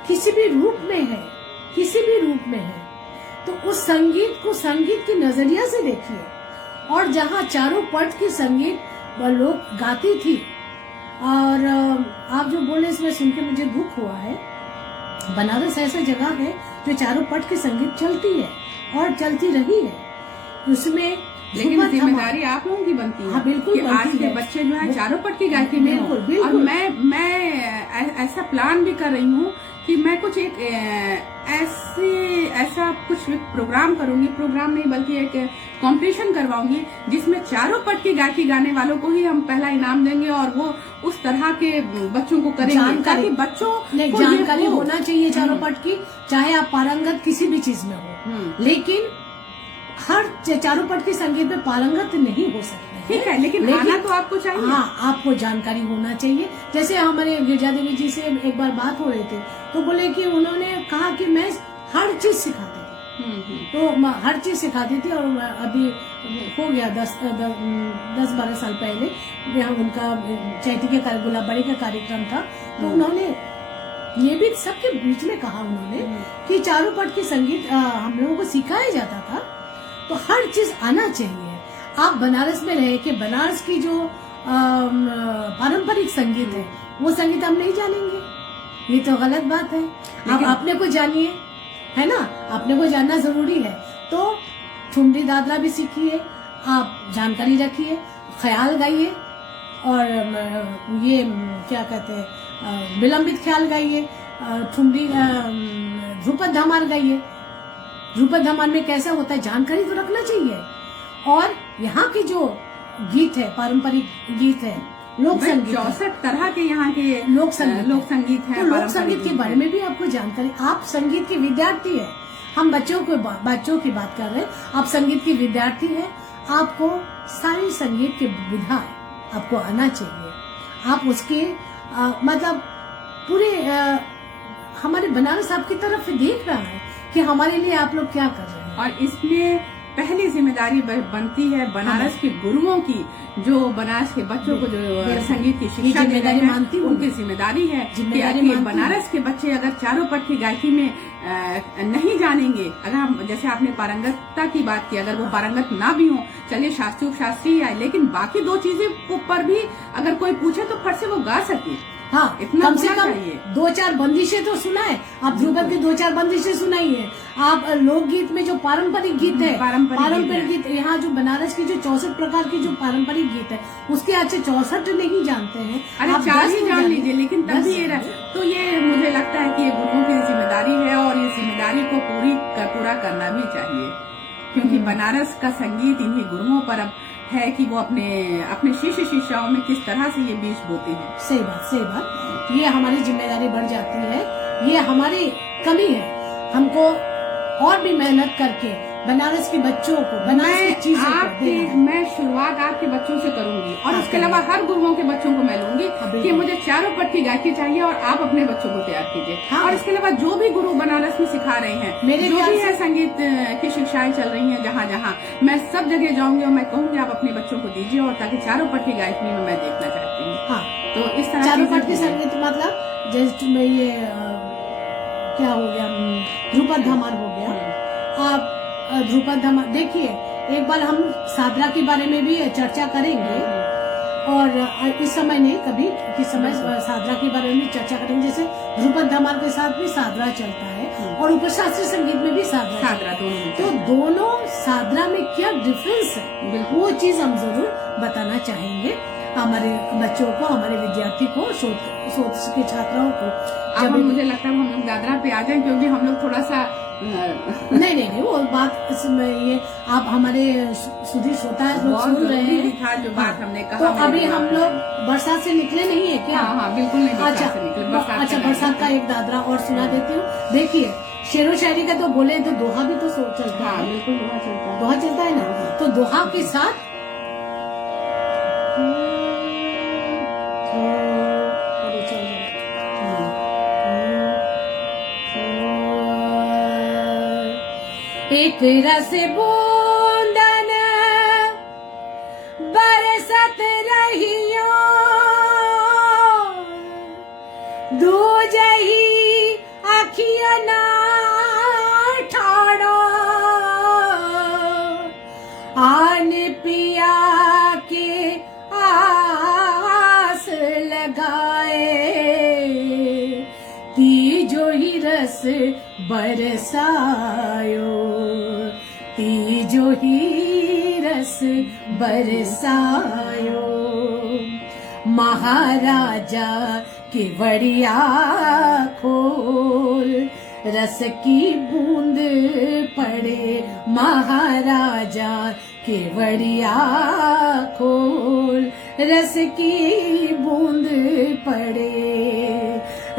किसी भी रूप में है, किसी भी रूप में है, तो उस संगीत को संगीत की नजरिया से देखिए। और जहाँ चारों पट की संगीत लोग गाती थी, और आप जो बोले इसमें सुन के मुझे दुख हुआ है। बनारस ऐसा जगह है जो चारों पट की संगीत चलती है और चलती रही है, उसमें लेकिन जिम्मेदारी आप लोगों की बनती है। हाँ, बिल्कुल कि आज के बच्चे जो है चारों पट की गायकी में हो। और मैं ऐसा प्लान भी कर रही हूँ कि मैं कुछ एक ऐसा कुछ प्रोग्राम करूंगी, प्रोग्राम नहीं बल्कि एक कंपटीशन करवाऊंगी, जिसमें चारों पट की गायकी गाने वालों को ही हम पहला इनाम देंगे, और वो उस तरह के बच्चों को करेंगे ताकि बच्चों को जानकारी होना चाहिए चारों पट की। चाहे आप पारंगत किसी भी चीज में हो, लेकिन हर चारों पट की संगीत में पारंगत नहीं हो सकते। ठीक है, लेकिन आना तो आपको चाहिए। हाँ, आपको जानकारी होना चाहिए। जैसे हमारे गिरजा देवी जी से एक बार बात हो रही थी, तो बोले कि उन्होंने कहा कि मैं हर चीज सिखाती थी, तो हर चीज सिखाती थी। और अभी हो गया 10-12 साल पहले उनका चैती के गुलाबड़ी का कार्यक्रम था, तो उन्होंने ये भी सबके बीच में कहा उन्होंने कि चारों पट की संगीत हम लोगों को सिखाया जाता था, तो हर चीज आना चाहिए। आप बनारस में रहे कि बनारस की जो पारंपरिक संगीत है वो संगीत हम नहीं जानेंगे, ये तो गलत बात है। आप अपने को जानिए, है ना, अपने को जानना जरूरी है। तो ठुमरी दादरा भी सीखिए, आप जानकारी रखिए, ख्याल गाइए, और ये क्या कहते हैं विलंबित ख्याल गाइए, ठुमरी ध्रुपद धमार गाइए। ध्रुपद धमार में कैसा होता है जानकारी तो रखना चाहिए। और यहाँ के जो गीत है, पारंपरिक गीत है, लोक संगीत, 64 तरह के यहाँ के लोक संगीत है, तो लोक संगीत के बारे में भी आपको जानकारी। आप संगीत के विद्यार्थी है, हम बच्चों की बात कर रहे हैं, आप संगीत के विद्यार्थी है, आपको सारी संगीत की विधा आपको आना चाहिए। आप उसके मतलब पूरे हमारे बनारस आपकी तरफ देख रहा है कि हमारे लिए आप लोग क्या कर रहे हैं। और इसमें पहली जिम्मेदारी बनती है बनारस के गुरुओं की, जो बनारस के बच्चों को जो संगीत की शिक्षा दे रहे हैं, उनकी जिम्मेदारी है कि बनारस के बच्चे अगर चारों पट की गायकी में नहीं जानेंगे, अगर हम जैसे आपने पारंगतता की बात की, अगर वो पारंगत ना भी हो, चलिए शास्त्रीय उपशास्त्रीय आए, लेकिन बाकी दो चीजें ऊपर भी अगर कोई पूछे तो फट से वो गा सके। हाँ, इतना कम से कम 2-4 बंदिशें तो सुनाए। आप ध्रुपद की 2-4 बंदिशें सुनाइए। आप लोकगीत में जो पारंपरिक गीत है, पारंपरिक गीत, यहाँ जो बनारस की जो 64 प्रकार की जो पारंपरिक गीत है, उसके अच्छे 64 नहीं जानते हैं, आप 4 ही जान लीजिए, लेकिन तब भी तो ये मुझे लगता है कि ये गुरुओं की जिम्मेदारी है, और ये जिम्मेदारी को पूरा करना भी चाहिए, क्योंकि बनारस का संगीत इन्हीं गुरुओं पर अब है कि वो अपने शिष्य शिष्याओं में किस तरह से ये बीज बोते हैं। सही बात। ये हमारी जिम्मेदारी बढ़ जाती है, ये हमारी कमी है। हमको और भी मेहनत करके बनारस के बच्चों को, बनारस की चीजों को देना है। मैं शुरुआत आपके बच्चों से करूंगी और हाँ, उसके अलावा हर गुरुओं के बच्चों को मैं लूंगी बिल्कुल। कि मुझे चारों पट्टी गायकी चाहिए और आप अपने बच्चों को तैयार कीजिए। हाँ। और इसके अलावा जो भी गुरु बनारस में सिखा रहे हैं, मेरे जो ख्याल भी से- है संगीत की शिक्षाएं चल रही हैं जहाँ जहाँ, मैं सब जगह जाऊंगी और मैं कहूंगी आप अपने बच्चों को दीजिए, और ताकि चारों पट्टी गायकी में मैं देखना चाहती हूँ। हाँ, तो इस तरह चारों चीजें पट्टी होंगी। संगीत मतलब जैसे में ये क्या हो गया, ध्रुपद धमार हो गया। आप ध्रुपद धमार देखिए, एक बार हम सादरा के बारे में भी चर्चा करेंगे, और इस समय नहीं, कभी किस समय सादरा के बारे में भी चर्चा करेंगे। जैसे ध्रुपद धमार के साथ भी सादरा चलता है और उपशास्त्रीय संगीत में भी सादरा सादरा दोनों। तो दोनों सादरा में क्या डिफरेंस है, वो चीज हम जरूर बताना चाहेंगे हमारे बच्चों को, हमारे विद्यार्थी को, शोध के छात्राओं को। अब मुझे लगता है हम लोग दादरा पे आ जाएं, क्योंकि हम लोग थोड़ा सा नहीं वो बात इसमें ये आप हमारे सुधीर श्रोता लोग सुन रहे हैं जो बात हमने कहा। तो अभी हम लोग बरसात से निकले नहीं है क्या? हाँ, बिल्कुल नहीं। अच्छा, बरसात का एक दादरा और सुना देती हूँ। देखिए, शेरो शायरी का तो बोले तो दोहा भी तो चलता है। बिल्कुल दोहा चलता है। दोहा चलता है ना, तो दोहा के साथ एक रस बूंदन बरसत रहियो, दूजही अखिया ना ठाड़ो, आन पिया के आस लगाए, तीजो ही रस बरसायो, तीजो ही रस बरसायो। महाराजा के बड़िया खोल, रस की बूंद पड़े, महाराजा के बड़िया खोल, रस की बूंद पड़े,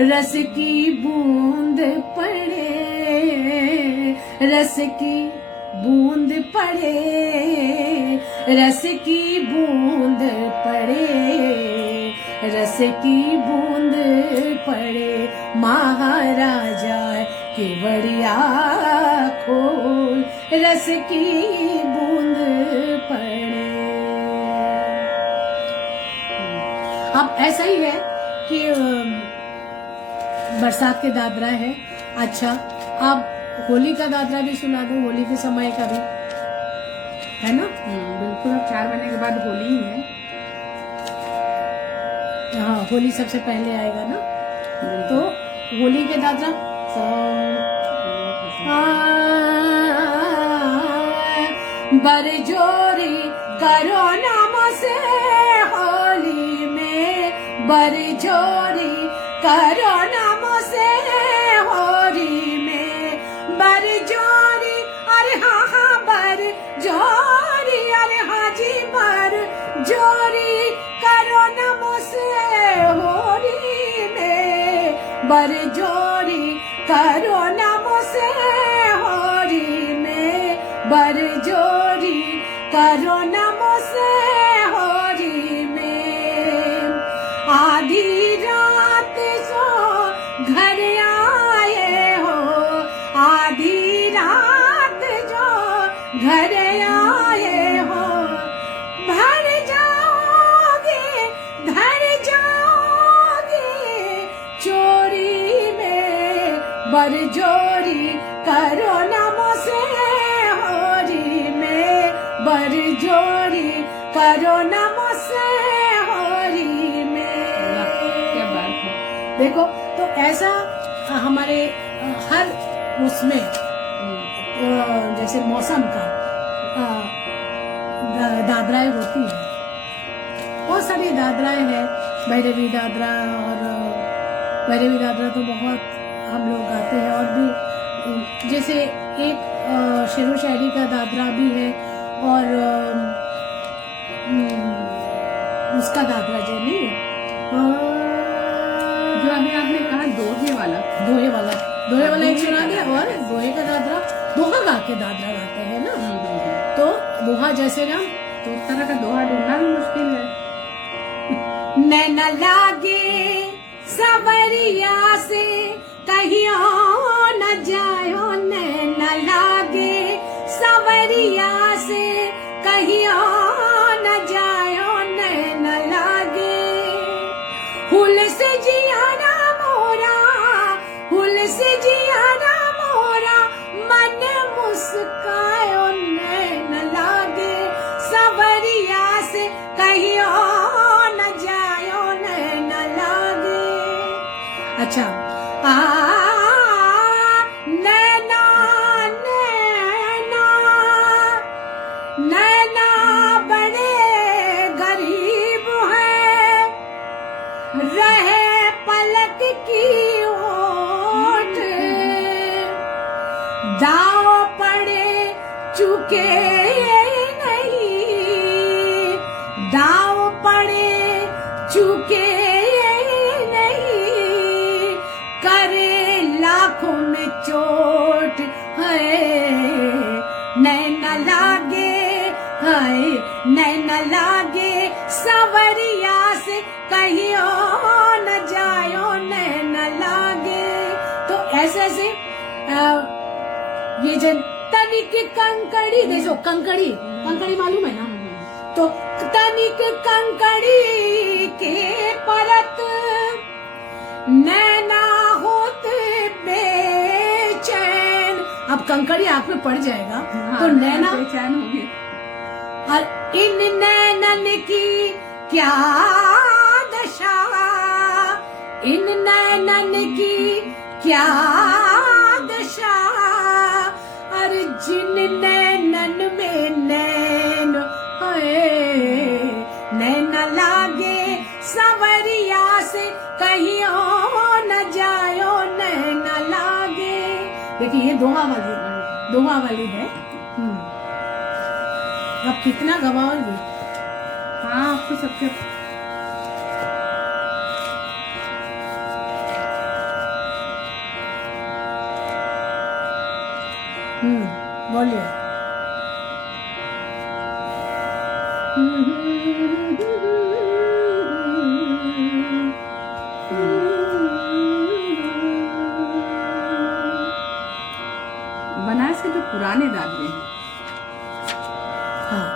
रस की बूंद पड़े, रस की बूंद पड़े, रस की बूंद पड़े, रस की बूंद पड़े, महाराजा के बड़िया खोल, रस की बूंद पड़े। अब ऐसा ही है कि बरसात के दादरा है। अच्छा, अब होली का दादरा भी सुना दो, होली के समय का भी, है ना? बिल्कुल। अब 4 महीने के बाद होली ही है। हाँ, होली सबसे पहले आएगा ना, तो होली के दादरा बरजोरी करो नाम से होली में, बरजोरी करो नाम से होली में, बरजोरी, अरे हाँ बरजोरी, अरे हाँ जी बरजोरी करो नाम से होली में, बरजोरी करो नाम से होली में, बरजोरी करो नाम से होली में। आधी रात सो घर आए हो, आधी रात जो घर आए हो, भर जाओगे धर जाओगे चोरी में, बरजोरी करो नाम से होली में, बरजोरी करो नाम से होली में। क्या बात है। देखो, तो ऐसा हमारे हर उसमें जैसे मौसम का दादराएं होती है, बहुत सारी दादराएं हैं। भैरवी दादरा, और भैरवी दादरा तो बहुत हम लोग गाते हैं, और भी जैसे एक शेरो शायरी का दादरा भी है, और उसका दादरा जो नहीं है, जो अभी आपने कहा दोहे वाला दोहे वाला एक सुना दिया, और दोहे का दादरा दोहा गा के दादरा गाते हैं ना, तो दोहा जैसे ना, तो उस तरह का दोहा ढूंढना भी मुश्किल है। नैना लागे सवरिया से कहियो न जायो, नैना लागे सवरिया से कहियो न जायो, नैना लागे हुल से जियारा मोरा, हुल से जियारा मोरा मन मुस्कायो, नैना लागे सवरिया से कहियो न जायो, नैना लागे। अच्छा, नैना नैना नैना बड़े गरीब हैं, रहे पलक की ओट, दाव पड़े चुके नहीं, दाव पड़े चुके नहीं, करे लाखों में चोट है, नैना लागे है, नैना लागे सवरिया से कहियो न जायो, नैना लागे। तो ऐसे ऐसे ये जो तनिक कंकड़ी, देखो कंकड़ी, कंकड़ी मालूम है ना, तो तनिक कंकड़ी के परत नैना होते बेचैन। अब कंकड़ी आंख में पड़ जाएगा तो नैना बेचैन होंगे। और इन नैनन की क्या दशा, इन नैनन की क्या दशा, और जिन नैनन में नैन है, नैना लागे सवरिया से कहियो न जायो, नैना लागे। देखिए ये दोहा वाली है। अब कितना गवाओगे? हाँ, आपको सबके बोलिए। बनारस के जो पुराने दादरे हैं, हाँ,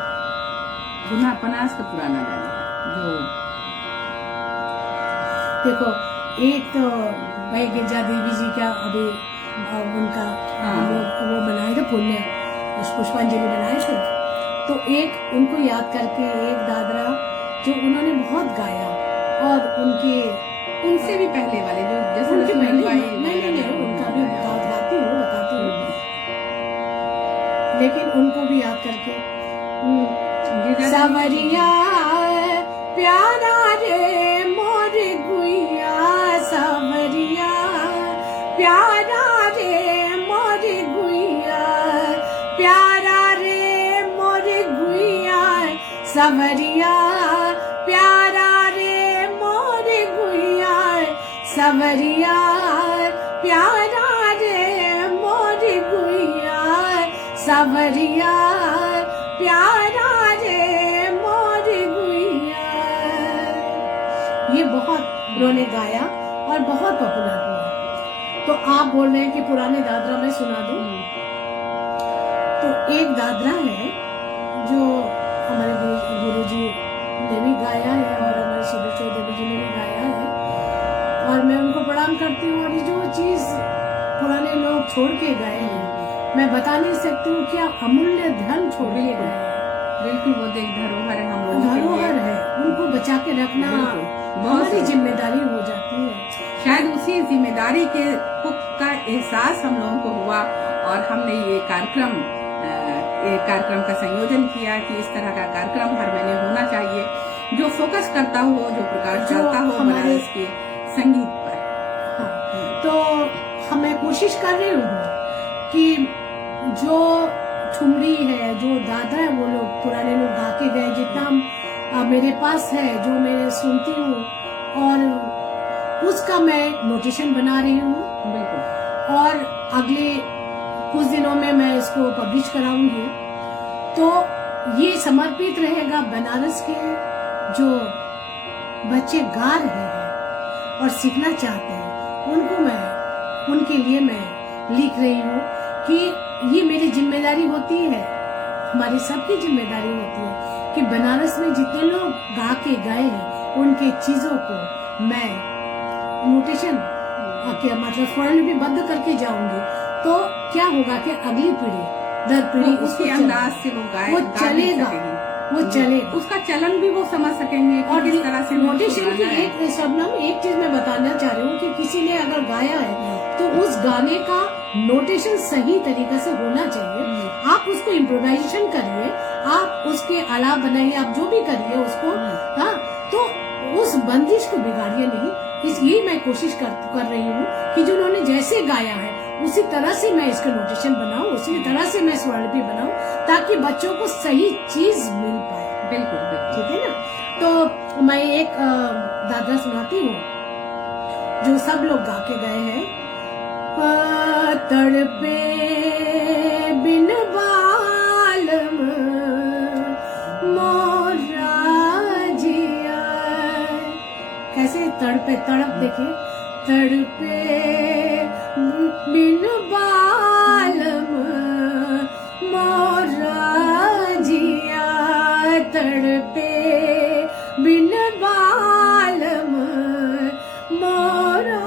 बनारस का पुराना दादरा जो, देखो एक तो भाई गिरजा देवी जी का अभी उनका वो बनाए थे पुण्य पुष्पांजलि बनाए थे, तो एक उनको याद करके एक दादरा जो उन्होंने बहुत गाया, और उनसे भी पहले वाले जो जैसे उनके लक्ष्मण पहले बाई नहीं उनका भी बताती हूँ, लेकिन उनको भी याद करके सवरिया प्यारा रे मोर गुइया, सवरिया प्यारा रे मोर गुइया, प्यारा रे मोर गुइया, सवरिया प्यारा रे मोर गुइया, सवरिया प्यारा रे मोर गुइया, सवरिया प्यारा रे मोर गुइया। ये बहुत उन्होंने गाया और बहुत पॉपुलर हुआ। तो आप बोल रहे हैं कि पुराने दादरा में सुना दूं? तो एक दादरा है जो हमारे गुरुजी ने भी गाया है और हमारे सिद्धेश्वर देवी जी ने भी गाया है, और मैं उनको प्रणाम करती हूँ। और ये जो चीज पुराने लोग छोड़ के गए हैं, मैं बता नहीं सकती हूँ क्या अमूल्य धन छोड़ के गए हैं। बिल्कुल, वो एक धरोहर है, हम लोगों के लिए। धरोहर है, उनको बचा के रखना हमारी जिम्मेदारी हो जाती है। शायद उसी जिम्मेदारी के का एहसास हम लोगों को हुआ और हमने ये कार्यक्रम का संयोजन किया कि इस तरह का कार्यक्रम हर महीने होना चाहिए, जो फोकस करता हो, जो प्रकाश डालता हो बनारस के संगीत पर। हाँ, तो हमें कोशिश कर रही हूँ कि जो ठुमरी है, जो दादरा है, वो लोग पुराने लोग गा के गए, जितना मेरे पास है, जो मैं सुनती हूँ, और उसका मैं नोटेशन बना रही हूँ। बिल्कुल। और अगले कुछ दिनों में मैं इसको पब्लिश कराऊंगी। तो ये समर्पित रहेगा बनारस के जो बच्चे गा रहे हैं और सीखना चाहते हैं, उनके लिए मैं लिख रही हूँ कि ये मेरी जिम्मेदारी होती है, हमारी सबकी जिम्मेदारी होती है कि बनारस में जितने लोग गा के गए हैं उनके चीजों को मैं नोटेशन मतलब स्वर्णलिपिबद्ध करके जाऊंगी। तो क्या होगा कि अगली पीढ़ी दर पीढ़ी उसके अंदाज से वो चलेगा, वो चलेगा, उसका चलन भी वो समझ सकेंगे कि और किस तरह से नोटेशन की एक शबनम एक चीज मैं बताना चाह रही हूँ कि किसी ने अगर गाया है तो उस गाने का नोटेशन सही तरीके से होना चाहिए। आप उसको इम्प्रोवाइजेशन करिए, आप उसके आलाप बनाइए, आप जो भी करिए उसको, हाँ, तो उस बंदिश को बिगाड़िए नहीं। इसलिए मैं कोशिश कर रही हूँ कि जो उन्होंने जैसे गाया है उसी तरह से मैं इसका नोटेशन बनाऊं, उसी तरह से मैं स्वरलिपि बनाऊं, ताकि बच्चों को सही चीज मिल पाए। बिल्कुल बिल्कुल, ठीक है ना। तो मैं एक दादरा सुनाती हूँ जो सब लोग गा के गए हैं। तड़पे बिन बालम मोरा जिया। कैसे तड़पे, तड़प देखिए, तड़पे बिन बालम मोरा जिया, तड़पे बिन बालम मोरा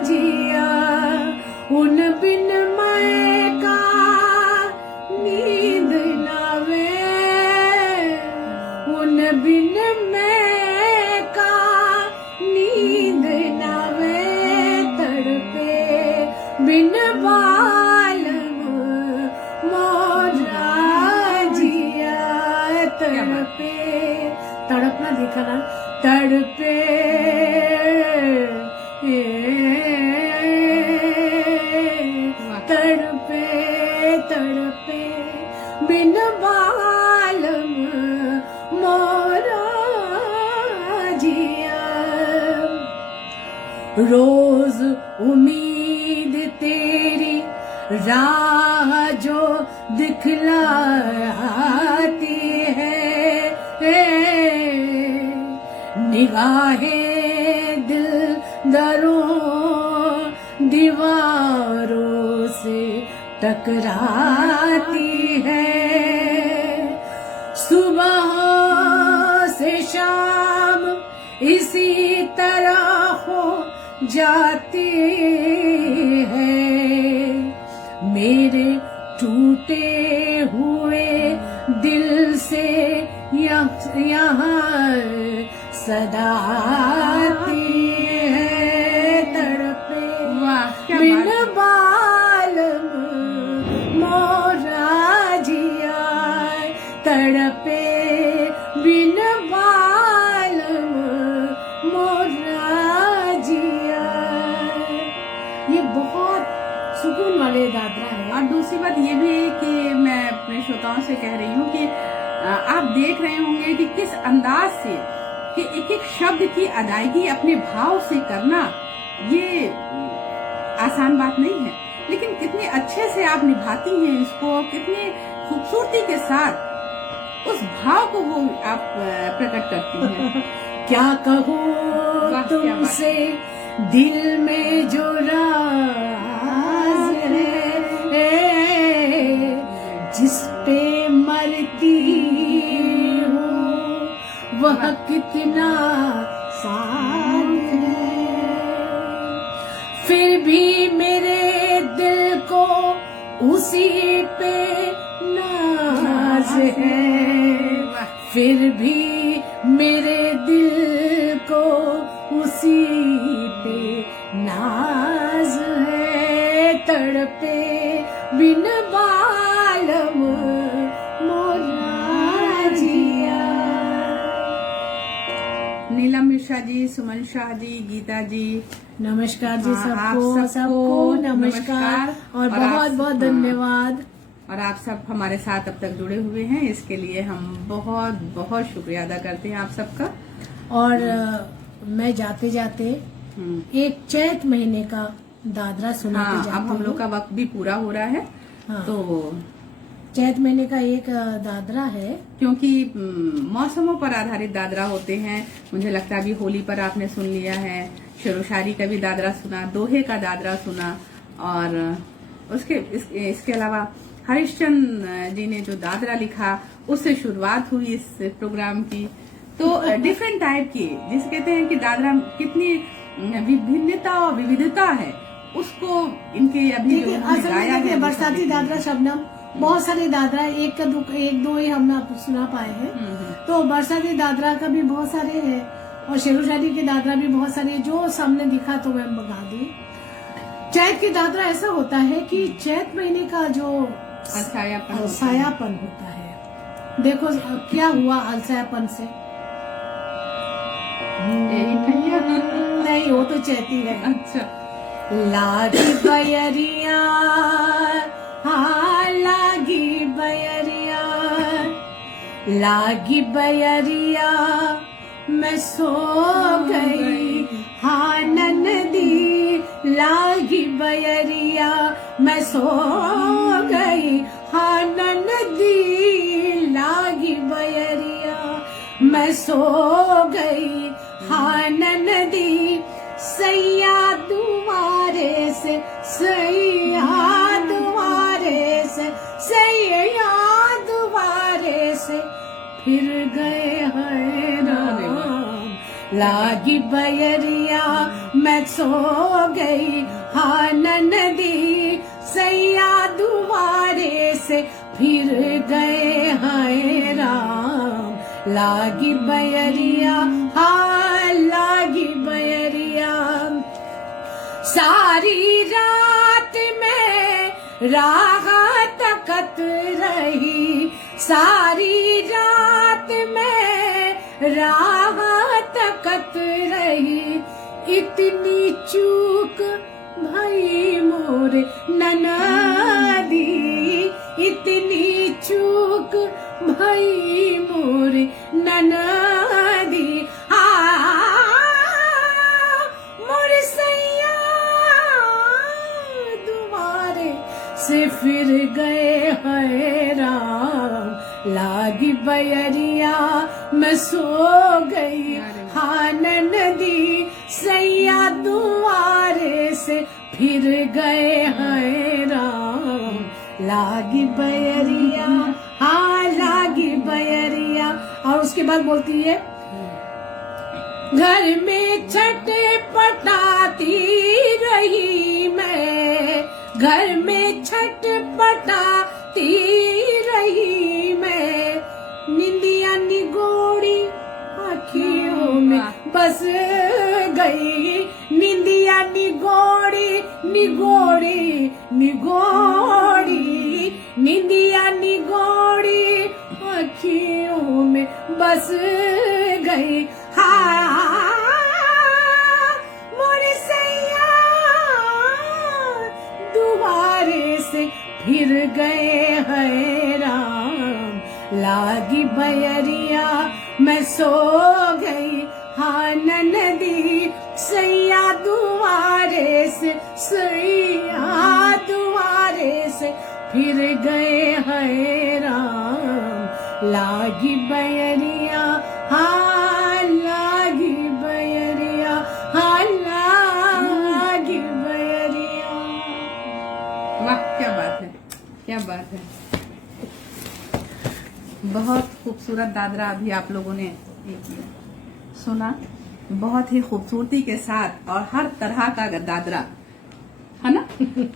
जिया, उन बिन मैं का नींद नावे, उन बिन मैं का नींद नावे, तड़पे बिन बालम मोरा जिया, तड़पे, तड़पना देखा ना, तड़पे तड़पे तड़पे बिन बालम मोरा जिया। रोज उम्मीद तेरी राह जो दिखलाती है, निगाहें दिल दरों दीवारों से टकराती है, सुबह से शाम इसी तरह हो जाती है, मेरे टूटे हुए दिल से यहाँ सदा आती है, तड़पे बिन बालम मोरा जिया, तड़पे बिन बालम मोरा जिया। ये बहुत सुकून वाले दादरा है। और दूसरी बात ये भी है कि मैं अपने श्रोताओं से कह रही हूँ कि आप देख रहे होंगे कि किस अंदाज से कि एक एक शब्द की अदायगी अपने भाव से करना ये आसान बात नहीं है, लेकिन कितने अच्छे से आप निभाती हैं इसको, कितनी खूबसूरती के साथ उस भाव को वो आप प्रकट करती हैं। क्या कहूँ तुमसे दिल में जो राज है, जिस पे मरती हूँ वह कितना साथ है, फिर भी मेरे दिल को उसी पे नाज है, फिर भी मेरे दिल को उसी पे नाज है, तड़पे बिन बालम मोरा जिया। नीलम मिश्रा जी, सुमन शाह जी, गीता जी, नमस्कार जी हाँ, सबको नमस्कार और बहुत बहुत धन्यवाद। और आप सब हमारे साथ अब तक जुड़े हुए हैं, इसके लिए हम बहुत बहुत शुक्रिया अदा करते हैं आप सबका। और मैं जाते जाते एक चैत महीने का दादरा सुना हाँ, के अब हम लोग का वक्त भी पूरा हो रहा है। हाँ। तो चैत महीने का एक दादरा है, क्योंकि मौसमों पर आधारित दादरा होते हैं। मुझे लगता है अभी होली पर आपने सुन लिया है, शेरोशारी का भी दादरा सुना, दोहे का दादरा सुना, और इसके अलावा हरिश्चंद्र जी ने जो दादरा लिखा उससे शुरुआत हुई इस प्रोग्राम की। तो डिफरेंट टाइप की, जिसे कहते हैं कि दादरा कितनी विभिन्नता और विविधता है, उसको इनके अभी जो उन्होंने गाया है। बरसाती दादरा, शबनम, बहुत सारे दादरा, एक दो ही हम सुना पाए हैं। तो बरसाती दादरा का भी बहुत सारे हैं, और शेरोशारी के दादरा भी बहुत सारे, जो सामने दिखा तो मैं बता दी। चैत की दादरा ऐसा होता है कि चैत महीने का जो अलसायापन होता है, देखो क्या हुआ अलसायापन से। नहीं, वो तो चैती है। अच्छा। लागी बयरिया, हाँ लागी बयरिया, लागी बयरिया, मैं सो गई, हाँ ननदी, लागी बयरिया, मैं सो गई, हाँ ननदी, लागी बयरिया, मैं सो गई, हाँ ननदी, सैया दुआरे से, सैया दुआरे से, सैया दुआरे से, फिर गए हैं राम, लागी बयरिया, मैं सो गई, हाँ ननदी, सैया दुआरे से, फिर गए हैं राम, लागी बयरिया, हाँ लागी बयरिया, सारी रात में राह तकत रही, सारी रात में राह तकत रही, इतनी चूक भाई मोरे ननदी, इतनी चूक भाई मोरे ननदी, मोरे सैया दुआरे से फिर गए हैं राम, लागी बयरिया, मैं सो गई, हाँ ननदी, सैया दुआरे से फिर गए हैं राम, लागी बयरिया, हाँ लागी बयरिया। और उसके बाद बोलती है, घर में छटपटाती रही मैं, घर में छटपटाती रही मैं, निंदिया निगोड़ी आँखियों में बस गई, निंदिया निगोड़ी निगोड़ी निगोड़ी, निंदिया निगोड़ी आँखियों में बस गई, हाँ मोरे सैया दुआरे से फिर गए हैं राम, लागी बयरिया, मैं सो गई, हाँ ननदी, सैया दुआरे से, सैया दुआरे से फिर गए हैं राम, लागी बयरिया, हाँ लागी बयरिया, हाँ लागी बयरिया। वाह, क्या बात है, क्या बात है। बहुत खूबसूरत दादरा अभी आप लोगों ने सुना, बहुत ही खूबसूरती के साथ, और हर तरह का दादरा है ना।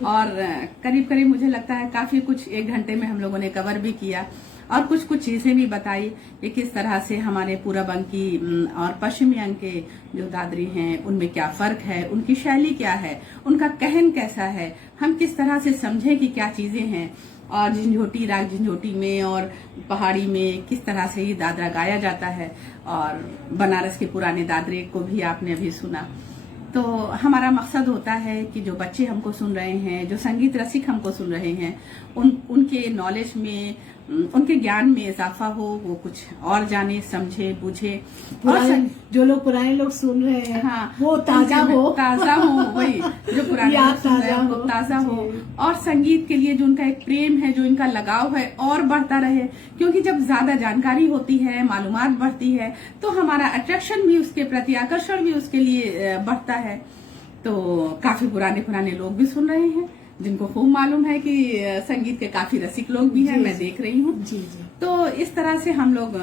और करीब करीब मुझे लगता है काफी कुछ 1 घंटे में हम लोगों ने कवर भी किया, और कुछ कुछ चीजें भी बताई कि किस तरह से हमारे पूरब अंग की और पश्चिमी अंग के जो दादरी हैं उनमें क्या फर्क है, उनकी शैली क्या है, उनका कहन कैसा है, हम किस तरह से समझें कि क्या चीजें हैं, और झंझोटी राग झंझोटी में और पहाड़ी में किस तरह से ये दादरा गाया जाता है, और बनारस के पुराने दादरे को भी आपने अभी सुना। तो हमारा मकसद होता है कि जो बच्चे हमको सुन रहे हैं, जो संगीत रसिक हमको सुन रहे हैं, उनके नॉलेज में, उनके ज्ञान में इजाफा हो, वो कुछ और जाने, समझे, बुझे। और जो लोग पुराने लोग सुन रहे हैं, हाँ, वो ताजा हो वही जो पुराने लोग सुन रहे हैं वो ताजा हो, और संगीत के लिए जो उनका एक प्रेम है, जो इनका लगाव है, और बढ़ता रहे। क्योंकि जब ज्यादा जानकारी होती है, मालूमात बढ़ती है, तो हमारा अट्रैक्शन भी उसके प्रति, आकर्षण भी उसके लिए बढ़ता है। तो काफी पुराने लोग भी सुन रहे हैं, जिनको खूब मालूम है कि संगीत के काफी रसिक लोग भी हैं, मैं देख रही हूँ। जी जी। तो इस तरह से हम लोग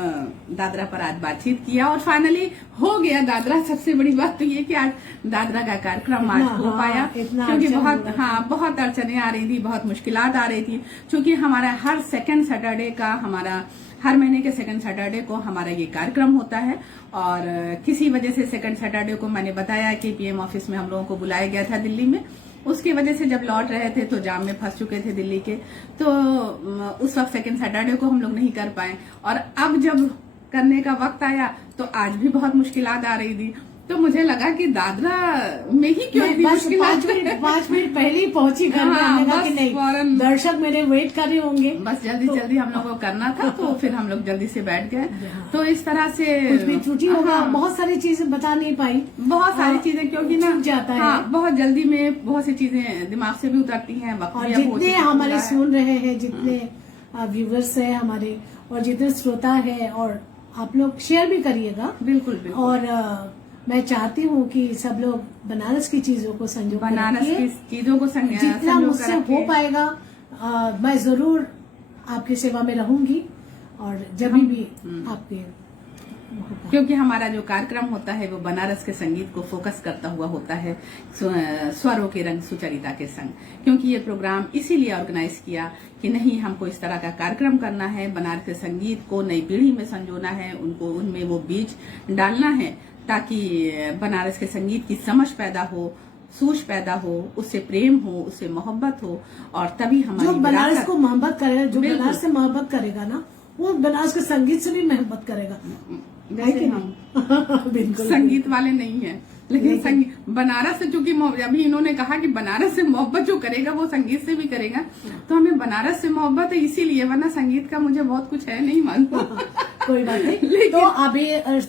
दादरा पर आज बातचीत किया और फाइनली हो गया दादरा। सबसे बड़ी बात तो ये कि आज दादरा का कार्यक्रम आज हो पाया, क्योंकि बहुत अड़चने आ रही थी, बहुत मुश्किलात आ रही थी। क्योंकि हमारा हर सेकंड सैटरडे का, हर महीने के सेकंड सैटरडे को हमारा ये कार्यक्रम होता है, और किसी वजह से सेकंड सैटरडे को मैंने बताया कि पीएम ऑफिस में हम लोगों को बुलाया गया था दिल्ली में। उसकी वजह से जब लौट रहे थे तो जाम में फंस चुके थे दिल्ली के, तो उस वक्त सेकंड सैटरडे को हम लोग नहीं कर पाए। और अब जब करने का वक्त आया तो आज भी बहुत मुश्किलात आ रही थी। तो मुझे लगा कि दादरा में ही क्यों इतनी मुश्किलात है। 5 मिनट पहले ही पहुंची घर में, हमने कहा कि नहीं, दर्शक मेरे वेट कर रहे होंगे, बस जल्दी हम लोगों को करना था। तो फिर हम लोग जल्दी से बैठ गए। तो इस तरह से कुछ भी त्रुटि होगा, बहुत सारी चीजें बता नहीं पाई, बहुत सारी चीजें, क्योंकि ना जाता है, बहुत जल्दी में बहुत सी चीजें दिमाग से भी उतरती हैं। और जितने हमारे सुन रहे हैं, जितने व्यूवर्स हैं हमारे, और जितने श्रोता है, और आप लोग शेयर भी करिएगा। बिल्कुल। और मैं चाहती हूँ कि सब लोग बनारस की चीजों को संजो, बनारस की चीजों को जितना मुझसे हो पाएगा मैं जरूर आपकी सेवा में रहूंगी, और जब भी आपके, क्योंकि हमारा जो कार्यक्रम होता है वो बनारस के संगीत को फोकस करता हुआ होता है, स्वरों के रंग सुचरिता के संग। क्योंकि ये प्रोग्राम इसीलिए ऑर्गेनाइज किया कि नहीं, हमको इस तरह का कार्यक्रम करना है, बनारस के संगीत को नई पीढ़ी में संजोना है, उनमें वो बीज डालना है, ताकि बनारस के संगीत की समझ पैदा हो, सूझ पैदा हो, उससे प्रेम हो, उससे मोहब्बत हो, और तभी हमारी जो बनारस को मोहब्बत करेगा, जो बनारस से मोहब्बत करेगा ना, वो बनारस के संगीत से भी मोहब्बत करेगा। जैसे हम बिल्कुल संगीत वाले नहीं है, लेकिन बनारस से, चूंकि अभी इन्होंने कहा कि बनारस से मोहब्बत जो करेगा वो संगीत से भी करेगा, तो हमें बनारस से मोहब्बत है इसीलिए, वरना संगीत का मुझे बहुत कुछ है नहीं मालूम। कोई बात नहीं। तो अभी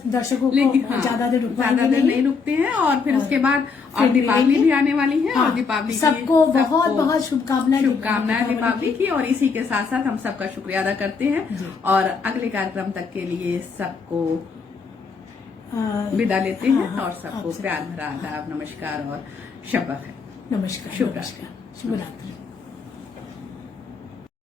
दर्शकों को ज्यादा देर नहीं रुकते हैं, और फिर उसके बाद और दीपावली भी आने वाली है। और दीपावली सबको बहुत बहुत शुभकामनाएं दीपावली की। और इसी के साथ साथ हम सबका शुक्रिया अदा करते हैं, और अगले कार्यक्रम तक के लिए सबको विदा लेते हैं, और सबको प्यार भरा आदाब, नमस्कार और शब्बा है। नमस्कार, शुभ रात्रि।